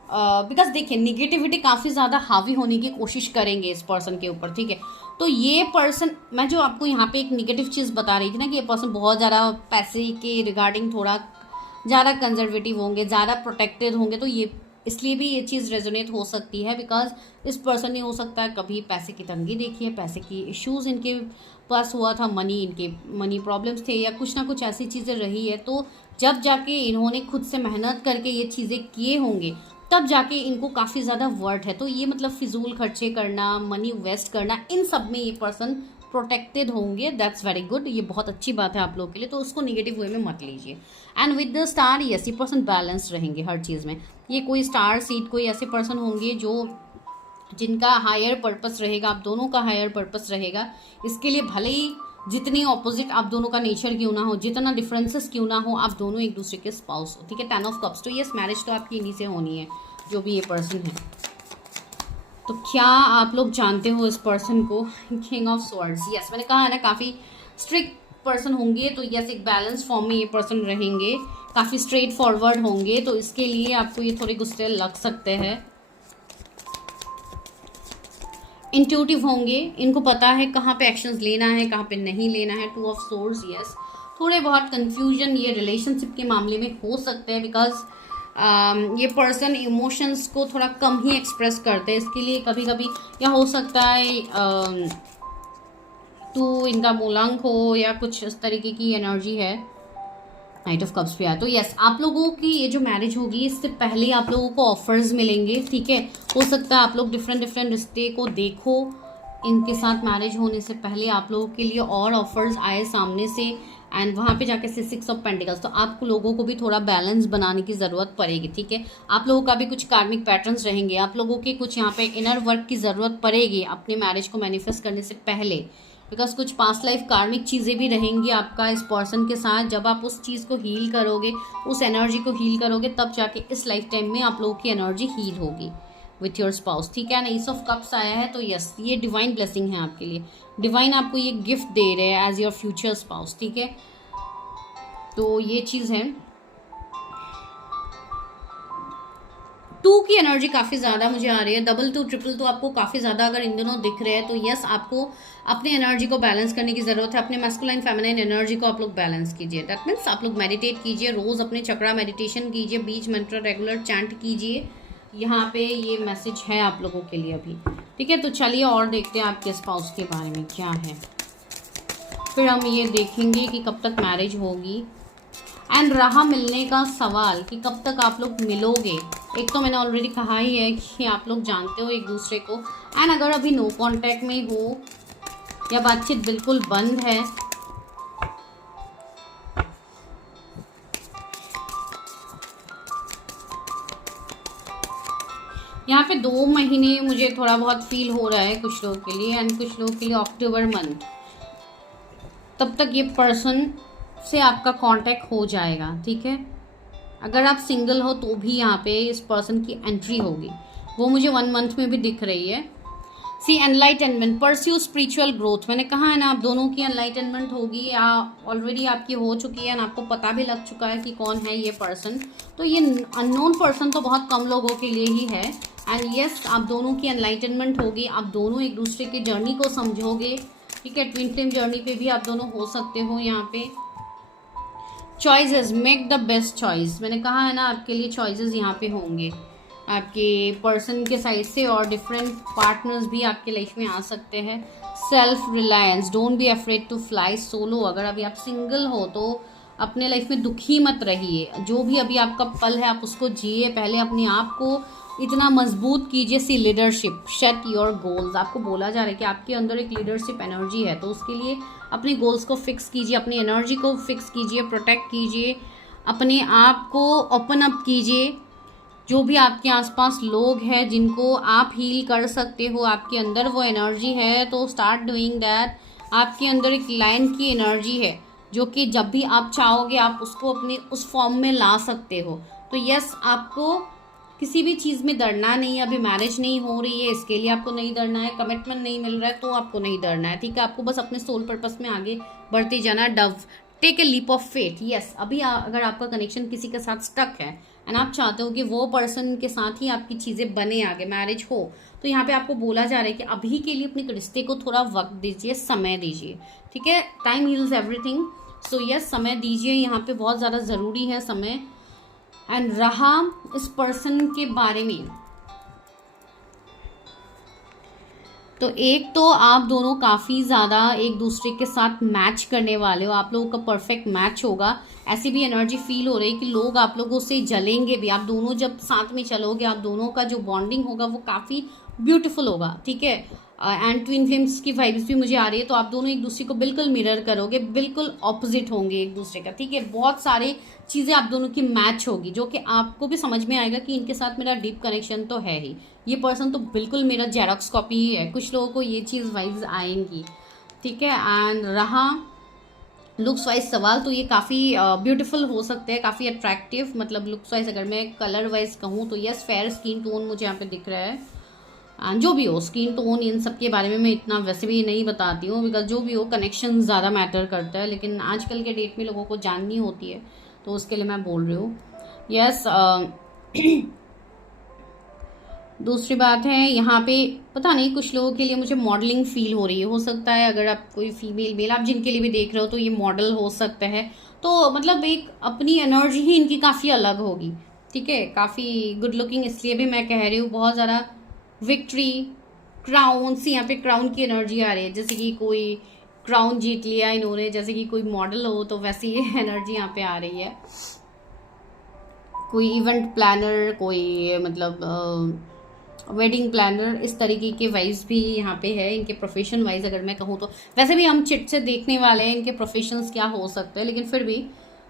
बिकॉज देखिए निगेटिविटी काफ़ी ज़्यादा हावी होने की कोशिश करेंगे इस पर्सन के ऊपर, ठीक है। तो ये पर्सन, मैं जो आपको यहाँ पे एक निगेटिव चीज़ बता रही थी ना कि ये पर्सन बहुत ज़्यादा पैसे के रिगार्डिंग थोड़ा ज़्यादा कंजर्वेटिव होंगे, ज़्यादा प्रोटेक्टेड होंगे, तो ये इसलिए भी ये चीज़ रेजोनेट हो सकती है बिकॉज इस पर्सन ने हो सकता है कभी पैसे की तंगी देखी है, पैसे की इश्यूज़ इनके पास हुआ था, इनके मनी प्रॉब्लम्स थे या कुछ ना कुछ ऐसी चीज़ें रही है। तो जब जाके इन्होंने खुद से मेहनत करके ये चीज़ें किए होंगे तब जाके इनको काफ़ी ज़्यादा वर्थ है। तो ये मतलब फिजूल खर्चे करना, मनी वेस्ट करना, इन सब में ये पर्सन प्रोटेक्टेड होंगे। दैट्स वेरी गुड, ये बहुत अच्छी बात है आप लोगों के लिए, तो उसको नेगेटिव वे में मत लीजिए। And with the star yes, ये पर्सन बैलेंस रहेंगे हर चीज़ में। ये कोई स्टार सीड कोई ऐसे पर्सन होंगे जो जिनका हायर पर्पस रहेगा, आप दोनों का हायर पर्पस रहेगा। इसके लिए भले ही जितनी ऑपोजिट आप दोनों का नेचर क्यों ना हो, जितना डिफरेंसेस क्यों ना हो, आप दोनों एक दूसरे के स्पाउस हो, ठीक है। 10 ऑफ कप्स, तो यस मैरिज तो आपकी इन्हीं से होनी है जो भी ये पर्सन है। तो क्या आप लोग जानते हो इस पर्सन को? किंग ऑफ स्वॉर्ड्स, यस मैंने कहा है ना काफ़ी स्ट्रिक्ट पर्सन होंगे, तो यस एक बैलेंस फॉर्म में ये पर्सन रहेंगे, काफ़ी स्ट्रेट फॉरवर्ड होंगे, तो इसके लिए आपको ये थोड़े गुस्से लग सकते हैं। इंट्यूटिव होंगे, इनको पता है कहाँ पे एक्शंस लेना है, कहाँ पे नहीं लेना है। 2 ऑफ सोर्ड्स, यस थोड़े बहुत कंफ्यूजन ये रिलेशनशिप के मामले में हो सकते हैं बिकॉज ये पर्सन इमोशंस को थोड़ा कम ही एक्सप्रेस करते हैं। इसके लिए कभी कभी या हो सकता है तो इनका मूलांक हो या कुछ इस तरीके की एनर्जी है। नाइट ऑफ कप्स पे आया, तो यस आप लोगों की ये जो मैरिज होगी इससे पहले आप लोगों को ऑफर्स मिलेंगे, ठीक है। हो सकता है आप लोग डिफरेंट रिश्ते को देखो, इनके साथ मैरिज होने से पहले आप लोगों के लिए और ऑफर्स आए सामने से, एंड वहाँ पे जाके से 6 ऑफ पेंटिकल्स। तो आप लोगों को भी थोड़ा बैलेंस बनाने की ज़रूरत पड़ेगी, ठीक है। आप लोगों का भी कुछ कार्मिक पैटर्न्स रहेंगे, आप लोगों के कुछ यहाँ पे इनर वर्क की ज़रूरत पड़ेगी अपने मैरिज को मैनिफेस्ट करने से पहले, बिकॉज कुछ पास्ट लाइफ कार्मिक चीज़ें भी रहेंगी आपका इस पर्सन के साथ। जब आप उस चीज़ को हील करोगे, उस एनर्जी को हील करोगे, तब जाके इस लाइफ टाइम में आप लोगों की एनर्जी हील होगी विथ योर स्पाउस, ठीक है ना। एस ऑफ कप्स आया है, तो यस ये डिवाइन ब्लेसिंग है आपके लिए, डिवाइन आपको ये गिफ्ट दे रहे हैं एज योर फ्यूचर स्पाउस, ठीक है। तो ये चीज़ है। 2 की एनर्जी काफ़ी ज़्यादा मुझे आ रही है, 2 ट्रिपल तो आपको काफ़ी ज़्यादा अगर इन दोनों दिख रहे हैं, तो यस आपको अपनी एनर्जी को बैलेंस करने की ज़रूरत है। अपने मैस्कुलाइन फेमिनाइन एनर्जी को आप लोग बैलेंस कीजिए। दैट मीन्स आप लोग मेडिटेट कीजिए, रोज़ अपने चक्रा मेडिटेशन कीजिए, बीच मंत्र रेगुलर चैंट कीजिए। यहाँ पे ये मैसेज है आप लोगों के लिए अभी, ठीक है। तो चलिए और देखते हैं आपके स्पाउस के बारे में क्या है, फिर हम ये देखेंगे कि कब तक मैरिज होगी। एंड रहा मिलने का सवाल कि कब तक आप लोग मिलोगे। एक तो मैंने ऑलरेडी कहा ही है कि आप लोग जानते हो एक दूसरे को, एंड अगर अभी नो कांटेक्ट में हो या बातचीत बिल्कुल बंद है, यहाँ पे 2 महीने मुझे थोड़ा बहुत फील हो रहा है कुछ लोगों के लिए, एंड कुछ लोगों के लिए अक्टूबर मंथ तब तक ये पर्सन से आपका कांटेक्ट हो जाएगा, ठीक है। अगर आप सिंगल हो तो भी यहाँ पे इस पर्सन की एंट्री होगी, वो मुझे 1 मंथ में भी दिख रही है। सी एनलाइटनमेंट, परस्यू स्पिरिचुअल ग्रोथ, मैंने कहा है ना आप दोनों की एनलाइटनमेंट होगी या ऑलरेडी आपकी हो चुकी है ना, आपको पता भी लग चुका है कि कौन है ये पर्सन। तो ये अननोन पर्सन तो बहुत कम लोगों के लिए ही है। एंड यस, आप दोनों की एनलाइटनमेंट होगी, आप दोनों एक दूसरे के जर्नी को समझोगे, ठीक है। ट्विन फ्लेम जर्नी पे भी आप दोनों हो सकते हो यहाँ पे। Choices, make the best choice, मैंने कहा है ना आपके लिए चॉइसेस यहाँ पे होंगे आपके पर्सन के साइड से, और डिफरेंट पार्टनर्स भी आपके लाइफ में आ सकते हैं। Self reliance, don't be afraid to fly solo, अगर अभी आप सिंगल हो तो अपने लाइफ में दुखी मत रहिए, जो भी अभी आपका पल है आप उसको जिए, पहले अपने आप को इतना मजबूत कीजिए। सी लीडरशिप, सेट योर गोल्स, आपको बोला जा रहा है कि आपके अंदर एक लीडरशिप एनर्जी है, तो उसके लिए अपने गोल्स को फिक्स कीजिए, अपनी एनर्जी को फिक्स कीजिए, प्रोटेक्ट कीजिए, अपने आप को ओपन अप कीजिए। जो भी आपके आसपास लोग हैं जिनको आप हील कर सकते हो, आपके अंदर वो एनर्जी है तो स्टार्ट डूइंग दैट। आपके अंदर एक लायन की एनर्जी है जो कि जब भी आप चाहोगे आप उसको अपने उस फॉर्म में ला सकते हो। तो यस, आपको किसी भी चीज़ में डरना नहीं है। अभी मैरिज नहीं हो रही है इसके लिए आपको नहीं डरना है, कमिटमेंट नहीं मिल रहा है तो आपको नहीं डरना है, ठीक है। आपको बस अपने सोल पर्पस में आगे बढ़ते जाना। Dove, take a leap of faith. Yes, अभी अगर आपका कनेक्शन किसी के साथ स्टक है एंड आप चाहते हो कि वो पर्सन के साथ ही आपकी चीज़ें बने, आगे मैरिज हो, तो यहाँ पे आपको बोला जा रहा है कि अभी के लिए अपने रिश्ते को थोड़ा वक्त दीजिए, समय दीजिए, ठीक है। Time heals everything. So yes, समय दीजिए, यहाँ पे बहुत ज़्यादा ज़रूरी है समय। एंड रहा इस पर्सन के बारे में, तो एक तो आप दोनों काफ़ी ज़्यादा एक दूसरे के साथ मैच करने वाले हो, आप लोगों का परफेक्ट मैच होगा। ऐसी भी एनर्जी फील हो रही है कि लोग आप लोगों से जलेंगे भी, आप दोनों जब साथ में चलोगे आप दोनों का जो बॉन्डिंग होगा वो काफ़ी ब्यूटीफुल होगा, ठीक है। एंड ट्विन फ्लेम्स की वाइब्स भी मुझे आ रही है, तो आप दोनों एक दूसरे को बिल्कुल मिरर करोगे, बिल्कुल ऑपोजिट होंगे एक दूसरे का, ठीक है। बहुत सारे चीज़ें आप दोनों की मैच होगी जो कि आपको भी समझ में आएगा कि इनके साथ मेरा डीप कनेक्शन तो है ही, ये पर्सन तो बिल्कुल मेरा जेरॉक्स कॉपी ही है। कुछ लोगों को ये चीज़ वाइब्स आएंगी, ठीक है। एंड रहा लुक्स वाइज सवाल, तो ये काफ़ी ब्यूटीफुल हो सकते हैं, काफ़ी अट्रैक्टिव, मतलब लुक्स वाइज अगर मैं कलर वाइज कहूँ तो यस, फेयर स्किन टोन मुझे यहाँ पे दिख रहा है। जो भी हो स्किन टोन, इन सब के बारे में मैं इतना वैसे भी नहीं बताती हूँ, बिकॉज जो भी हो कनेक्शन ज़्यादा मैटर करता है, लेकिन आजकल के डेट में लोगों को जाननी होती है तो उसके लिए मैं बोल रही हूँ। यस, दूसरी बात है यहाँ पे पता नहीं कुछ लोगों के लिए मुझे मॉडलिंग फील हो रही है, हो सकता है अगर आप कोई फीमेल मेल आप जिनके लिए भी देख रहे हो तो ये मॉडल हो सकता है। तो मतलब एक अपनी एनर्जी ही इनकी काफ़ी अलग होगी, ठीक है। काफ़ी गुड लुकिंग इसलिए भी मैं कह रही हूँ, बहुत ज़्यादा विक्ट्री, क्राउन, सी यहाँ पे क्राउन की एनर्जी आ रही है, जैसे कि कोई क्राउन जीत लिया इन्होंने, जैसे कि कोई मॉडल हो, तो वैसी ये एनर्जी यहाँ पे आ रही है। कोई इवेंट प्लानर, कोई मतलब वेडिंग प्लानर, इस तरीके के वाइज भी यहाँ पे है। इनके प्रोफेशन वाइज अगर मैं कहूँ तो वैसे भी हम चिट से देखने वाले हैं इनके प्रोफेशंस क्या हो सकते हैं, लेकिन फिर भी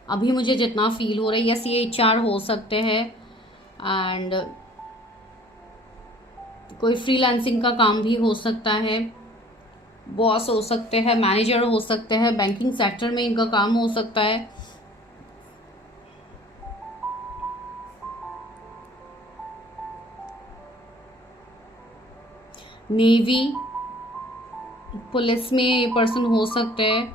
अभी मुझे जितना फील हो रहा है, यस ये HR हो सकते हैं, एंड कोई फ्रीलांसिंग का काम भी हो सकता है, बॉस हो सकते हैं, मैनेजर हो सकते हैं, बैंकिंग सेक्टर में इनका काम हो सकता है। नेवी, पुलिस में ये पर्सन हो सकते हैं।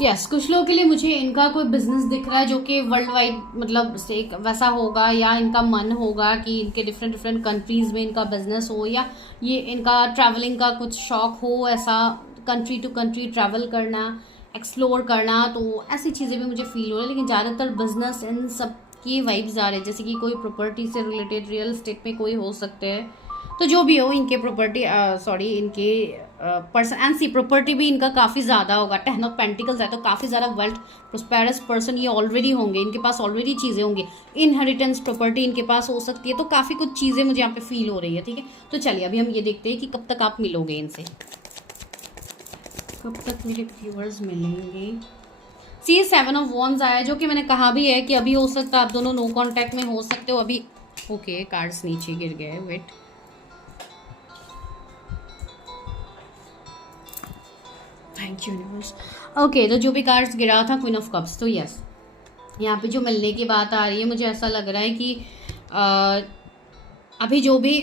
यस, कुछ लोगों के लिए मुझे इनका कोई बिजनेस दिख रहा है जो कि वर्ल्ड वाइड मतलब एक वैसा होगा, या इनका मन होगा कि इनके डिफरेंट डिफरेंट कंट्रीज में इनका बिजनेस हो, या ये इनका ट्रैवलिंग का कुछ शौक हो, ऐसा कंट्री टू कंट्री ट्रैवल करना, एक्सप्लोर करना, तो ऐसी चीज़ें भी मुझे फील हो रही है। लेकिन ज़्यादातर बिजनेस इन सब की वाइब्स आ रहे हैं, जैसे कि कोई प्रॉपर्टी से रिलेटेड, रियल एस्टेट में कोई हो सकते हैं। तो जो भी हो इनके प्रॉपर्टी इनके पर्सन एंड सी प्रॉपर्टी भी इनका काफ़ी ज़्यादा होगा। 10 ऑफ पेंटिकल्स है तो काफ़ी ज़्यादा वेल्थ प्रोस्पेरस पर्सन ये ऑलरेडी होंगे, इनके पास ऑलरेडी चीज़ें होंगी, इनहेरिटेंस प्रॉपर्टी इनके पास हो सकती है, तो काफ़ी कुछ चीज़ें मुझे यहाँ पे फील हो रही है, ठीक है। तो चलिए अभी हम ये देखते हैं कि कब तक आप मिलोगे इनसे, कब तक मेरे व्यूअर्स मिलेंगे। सी 7 ऑफ वॉन्ड्स आया, जो कि मैंने कहा भी है कि अभी हो सकता है आप दोनों नो कॉन्टैक्ट में हो सकते हो अभी। ओके, कार्ड्स नीचे गिर गए, wait. Thank you universe. Okay, तो जो भी कार्ड्स गिरा था क्वीन ऑफ कप्स, तो यस यहाँ पे जो मिलने की बात आ रही है, मुझे ऐसा लग रहा है कि अभी जो भी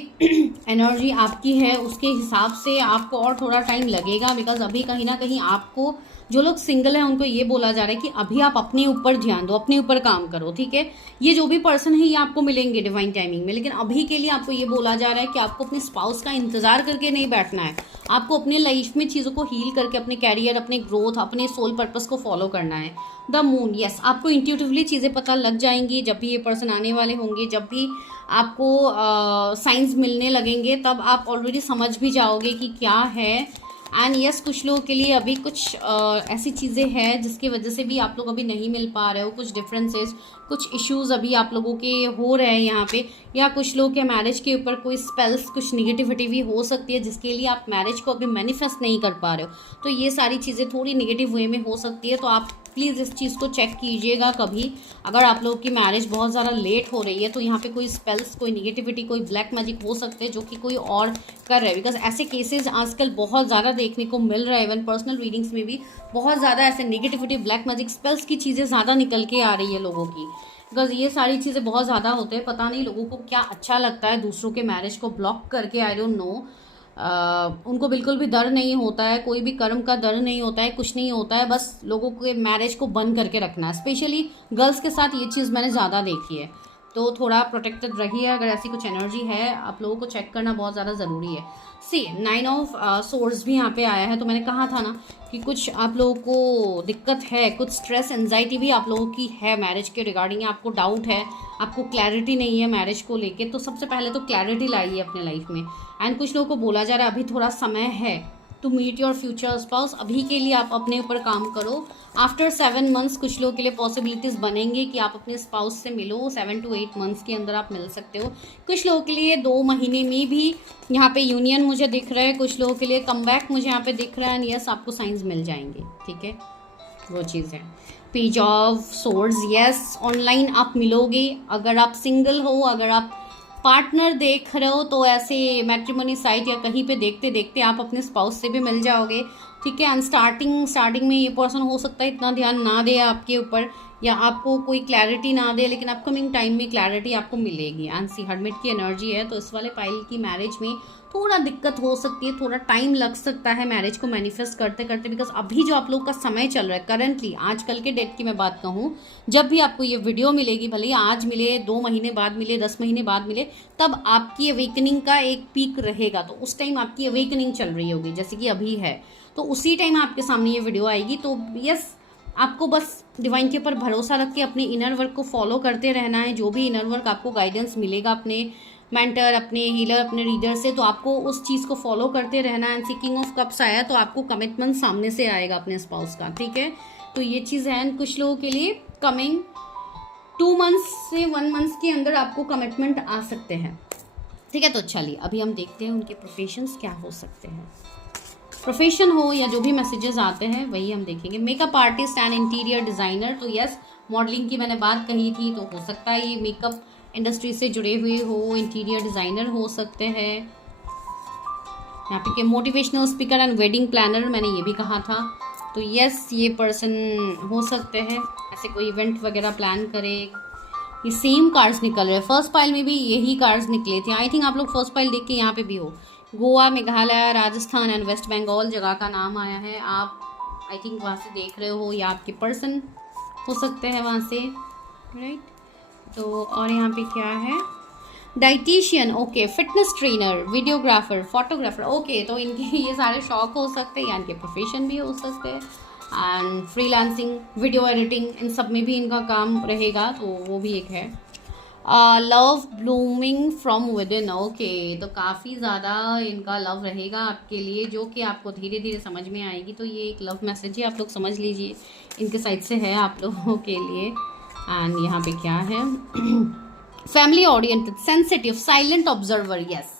एनर्जी आपकी है उसके हिसाब से आपको और थोड़ा टाइम लगेगा, बिकॉज अभी कहीं ना कहीं आपको, जो लोग सिंगल हैं उनको ये बोला जा रहा है कि अभी आप अपने ऊपर ध्यान दो, अपने ऊपर काम करो, ठीक है। ये जो भी पर्सन है ये आपको मिलेंगे डिवाइन टाइमिंग में, लेकिन अभी के लिए आपको ये बोला जा रहा है कि आपको अपने स्पाउस का इंतजार करके नहीं बैठना है, आपको अपने लाइफ में चीज़ों को हील करके अपने कैरियर, अपने ग्रोथ, अपने सोल पर्पस को फॉलो करना है। द मून, यस, आपको इंट्यूटिवली चीज़ें पता लग जाएंगी जब भी ये पर्सन आने वाले होंगे, जब भी आपको साइंस मिलने लगेंगे तब आप ऑलरेडी समझ भी जाओगे कि क्या है। एंड यस, कुछ लोगों के लिए अभी कुछ ऐसी चीज़ें हैं जिसकी वजह से भी आप लोग अभी नहीं मिल पा रहे हो, कुछ डिफरेंसेस, कुछ इश्यूज अभी आप लोगों के हो रहे हैं यहाँ पे, या कुछ लोग के मैरिज के ऊपर कोई स्पेल्स, कुछ निगेटिविटी भी हो सकती है जिसके लिए आप मैरिज को अभी मैनिफेस्ट नहीं कर पा रहे हो। तो ये सारी चीज़ें थोड़ी निगेटिव वे में हो सकती है, तो आप प्लीज़ इस चीज़ को चेक कीजिएगा कभी। अगर आप लोगों की मैरिज बहुत ज़्यादा लेट हो रही है तो यहाँ पे कोई स्पेल्स, कोई निगेटिविटी, कोई ब्लैक मैजिक हो सकते हैं जो कि कोई और कर रहा है, बिकॉज ऐसे केसेस आजकल बहुत ज़्यादा देखने को मिल रहा है। इवन पर्सनल रीडिंग्स में भी बहुत ज़्यादा ऐसे निगेटिविटी, ब्लैक मैजिक, स्पेल्स की चीज़ें ज़्यादा निकल के आ रही है लोगों की, बिकॉज ये सारी चीज़ें बहुत ज़्यादा होते हैं। पता नहीं लोगों को क्या अच्छा लगता है दूसरों के मैरिज को ब्लॉक करके, आई डोंट नो। उनको बिल्कुल भी डर नहीं होता है, कोई भी कर्म का डर नहीं होता है, कुछ नहीं होता है, बस लोगों के मैरिज को बंद करके रखना है। स्पेशली गर्ल्स के साथ ये चीज़ मैंने ज़्यादा देखी है, तो थोड़ा प्रोटेक्टेड रहिए। अगर ऐसी कुछ एनर्जी है, आप लोगों को चेक करना बहुत ज़्यादा ज़रूरी है। सी 9 ऑफ सोर्ड्स भी यहाँ पे आया है, तो मैंने कहा था ना कि कुछ आप लोगों को दिक्कत है, कुछ स्ट्रेस, एंजाइटी भी आप लोगों की है मैरिज के रिगार्डिंग, आपको डाउट है, आपको क्लैरिटी नहीं है मैरिज को लेके, तो सबसे पहले तो क्लैरिटी लाइए अपने लाइफ में। एंड कुछ लोगों को बोला जा रहा है अभी थोड़ा समय है to meet your future spouse, अभी के लिए आप अपने ऊपर काम करो। आफ्टर 7 मंथ्स कुछ लोगों के लिए पॉसिबिलिटीज़ बनेंगे कि आप अपने स्पाउस से मिलो, 7 to 8 मंथ्स के अंदर आप मिल सकते हो। कुछ लोगों के लिए 2 महीने में भी यहाँ पे यूनियन मुझे दिख रहा है, कुछ लोगों के लिए कमबैक मुझे यहाँ पे दिख रहा है। एंड यस, आपको साइंस मिल जाएंगे, ठीक है, वो चीज़ है। Page of swords, yes, online आप मिलोगे। अगर आप सिंगल हो, अगर आप पार्टनर देख रहे हो तो ऐसे मैट्रिमोनी साइट या कहीं पे देखते देखते आप अपने स्पाउस से भी मिल जाओगे, ठीक है। एंड स्टार्टिंग में ये पर्सन हो सकता है इतना ध्यान ना दे आपके ऊपर, या आपको कोई क्लैरिटी ना दे, लेकिन अपकमिंग टाइम में क्लैरिटी आपको मिलेगी। एंड सी हर्मिट की एनर्जी है, तो इस वाले पाइल की मैरिज में थोड़ा दिक्कत हो सकती है, थोड़ा टाइम लग सकता है मैरिज को मैनिफेस्ट करते करते, बिकॉज अभी जो आप लोग का समय चल रहा है करंटली, आजकल के डेट की मैं बात कहूँ, जब भी आपको ये वीडियो मिलेगी, भले ही आज मिले, 2 महीने बाद मिले, 10 महीने बाद मिले, तब आपकी अवेकनिंग का एक पीक रहेगा। तो उस टाइम आपकी अवेकनिंग चल रही होगी, जैसे कि अभी है, तो उसी टाइम आपके सामने ये वीडियो आएगी। तो यस, आपको बस डिवाइन के ऊपर भरोसा रख के अपने इनर वर्क को फॉलो करते रहना है। जो भी इनर वर्क आपको गाइडेंस मिलेगा अपने मेंटर, अपने हीलर, अपने रीडर से, तो आपको उस चीज़ को फॉलो करते रहना है। एंड किंग ऑफ कप्स आया, तो आपको कमिटमेंट सामने से आएगा अपने स्पाउस का, ठीक है। तो ये चीज़ है। कुछ लोगों के लिए कमिंग 2 मंथ्स से 1 मंथ के अंदर आपको कमिटमेंट आ सकते हैं, ठीक है। तो चलिए अभी हम देखते हैं उनके प्रोफेशंस क्या हो सकते हैं। प्रोफेशन हो या जो भी मैसेजेस आते हैं वही हम देखेंगे। Makeup artist and interior designer, तो यस, मॉडलिंग की मैंने बात कही थी, तो हो सकता है ये मेकअप इंडस्ट्री से जुड़े हुए हो, इंटीरियर डिज़ाइनर हो सकते हैं। यहाँ पे motivational speaker and wedding planner मैंने ये भी कहा था, तो यस, ये पर्सन हो सकते हैं ऐसे कोई इवेंट वगैरह प्लान करे। ये सेम कार्ड्स निकल रहे हैं, फर्स्ट पाइल में भी यही कार्ड्स निकले थे। आई थिंक आप लोग फर्स्ट पाइल देख के यहाँ पे भी हो। गोवा, मेघालय, राजस्थान एंड वेस्ट बंगाल जगह का नाम आया है। आप आई थिंक वहाँ से देख रहे हो, या आपके पर्सन हो सकते हैं वहाँ से, राइट। तो और यहाँ पे क्या है, dietitian, okay, fitness trainer, videographer, photographer, okay. तो इनके ये सारे शौक हो सकते हैं, या इनके प्रोफेशन भी हो सकते हैं। एंड फ्रीलांसिंग, वीडियो एडिटिंग, इन सब में भी इनका काम रहेगा, तो वो भी एक है। Love blooming from with in, okay. तो काफ़ी ज़्यादा इनका लव रहेगा आपके लिए, जो कि आपको धीरे धीरे समझ में आएगी। तो ये एक लव मैसेज है, आप लोग समझ लीजिए, इनके साइड से है आप लोगों के लिए। एंड यहाँ पे क्या है, family oriented, sensitive, silent observer, yes.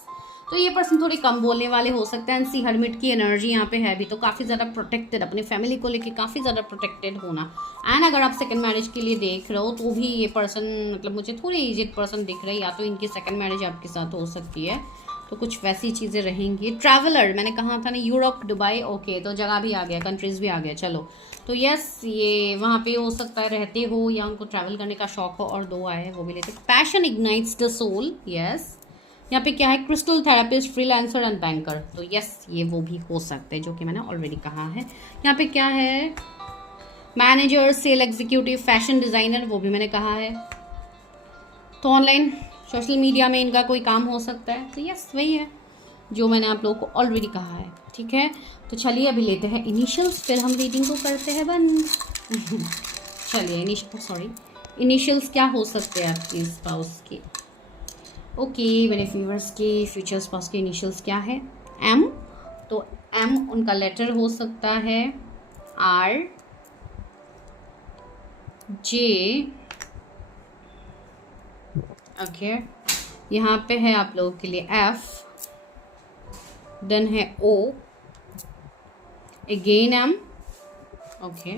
तो ये पर्सन थोड़े कम बोलने वाले हो सकते हैं। सी हर्मिट की एनर्जी यहाँ पे है भी, तो काफ़ी ज़्यादा प्रोटेक्टेड, अपने फैमिली को लेके काफ़ी ज़्यादा प्रोटेक्टेड होना। एंड अगर आप सेकंड मैरिज के लिए देख रहे हो तो भी ये पर्सन, मतलब मुझे थोड़ी एजेड पर्सन दिख रही है, या तो इनकी सेकंड मैरिज आपके साथ हो सकती है। तो कुछ वैसी चीज़ें रहेंगी। ट्रैवलर मैंने कहा था ना, यूरोप, दुबई, ओके, तो जगह भी आ गया, कंट्रीज़ भी आ गया। चलो तो यस, ये वहाँ पे हो सकता है रहते हो या उनको ट्रैवल करने का शौक हो, और 2 आए हैं वो भी लेते। Passion ignites the soul, yes. यहाँ पे क्या है, crystal therapist, freelancer and banker, तो यस ये वो भी हो सकते हैं जो कि मैंने ऑलरेडी कहा है। यहाँ पे क्या है, manager, sale executive, fashion designer, वो भी मैंने कहा है। तो ऑनलाइन सोशल मीडिया में इनका कोई काम हो सकता है, तो यस वही है जो मैंने आप लोगों को ऑलरेडी कहा है, ठीक है। तो चलिए अभी लेते हैं इनिशियल्स, फिर हम रीडिंग को करते हैं बंद। चलिए इनिशियल्स क्या हो सकते हैं आपकी स्पाउस के। ओके मेरे व्यूअर्स के फ्यूचर स्पाउस के इनिशियल्स क्या है, एम, तो एम उनका लेटर हो सकता है, आर, जे, ओके, यहाँ पे है आप लोगों के लिए एफ, देन है ओ, अगेन एम, ओके,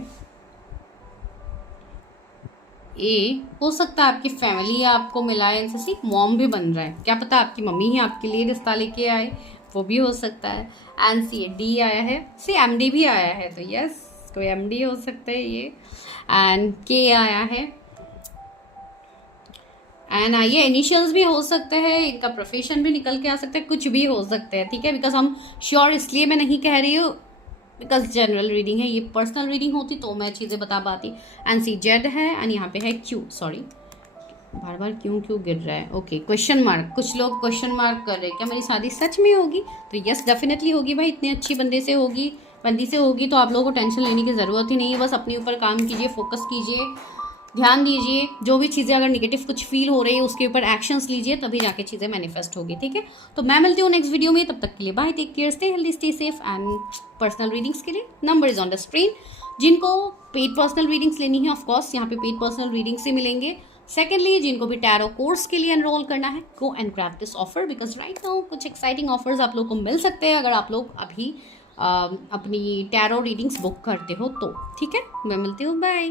ए, हो सकता है आपकी फैमिली आपको मिला है इनसे, सीख मॉम भी बन रहा है, क्या पता आपकी मम्मी ही आपके लिए रिश्ता लेके आए, वो भी हो सकता है। एंड सी डी आया है, सी एम डी भी आया है, तो यस कोई एम डी हो सकता है ये। एंड के आया है, एंड ये इनिशियल्स भी हो सकते हैं, इनका प्रोफेशन भी निकल के आ सकता है, कुछ भी हो सकते हैं, ठीक है। बिकॉज हम श्योर इसलिए मैं नहीं कह रही हूँ बिकॉज जनरल रीडिंग है, ये पर्सनल रीडिंग होती तो मैं चीज़ें बता पाती। एंड सी जेड है, एंड यहाँ पे है क्यू, सॉरी बार बार क्यों गिर रहा है, ओके, क्वेश्चन मार्क, कुछ लोग क्वेश्चन मार्क कर रहे हैं, क्या मेरी शादी सच में होगी, तो यस डेफिनेटली होगी भाई, इतनी अच्छी बंदी से होगी, तो आप लोगों को टेंशन लेने की ज़रूरत ही नहीं है, बस अपने ऊपर काम कीजिए, फोकस कीजिए, ध्यान दीजिए, जो भी चीज़ें अगर निगेटिव कुछ फील हो रही है उसके ऊपर एक्शंस लीजिए, तभी जाके चीज़ें मैनिफेस्ट होगी, ठीक है। तो मैं मिलती हूँ नेक्स्ट वीडियो में, तब तक के लिए bye, take care, stay healthy, stay safe. And personal readings के लिए number is on the screen, जिनको पेड पर्सनल रीडिंग्स लेनी है ऑफकोर्स यहाँ पे पेड पर्सनल रीडिंग्स ही मिलेंगे। सेकेंडली जिनको भी टैरो कोर्स के लिए एनरोल करना है, go and grab this offer, because right now कुछ एक्साइटिंग ऑफर्स आप लोग को मिल सकते हैं अगर आप लोग अभी अपनी टैरो रीडिंग्स बुक करते हो तो, ठीक है। मैं मिलती हूँ, बाय।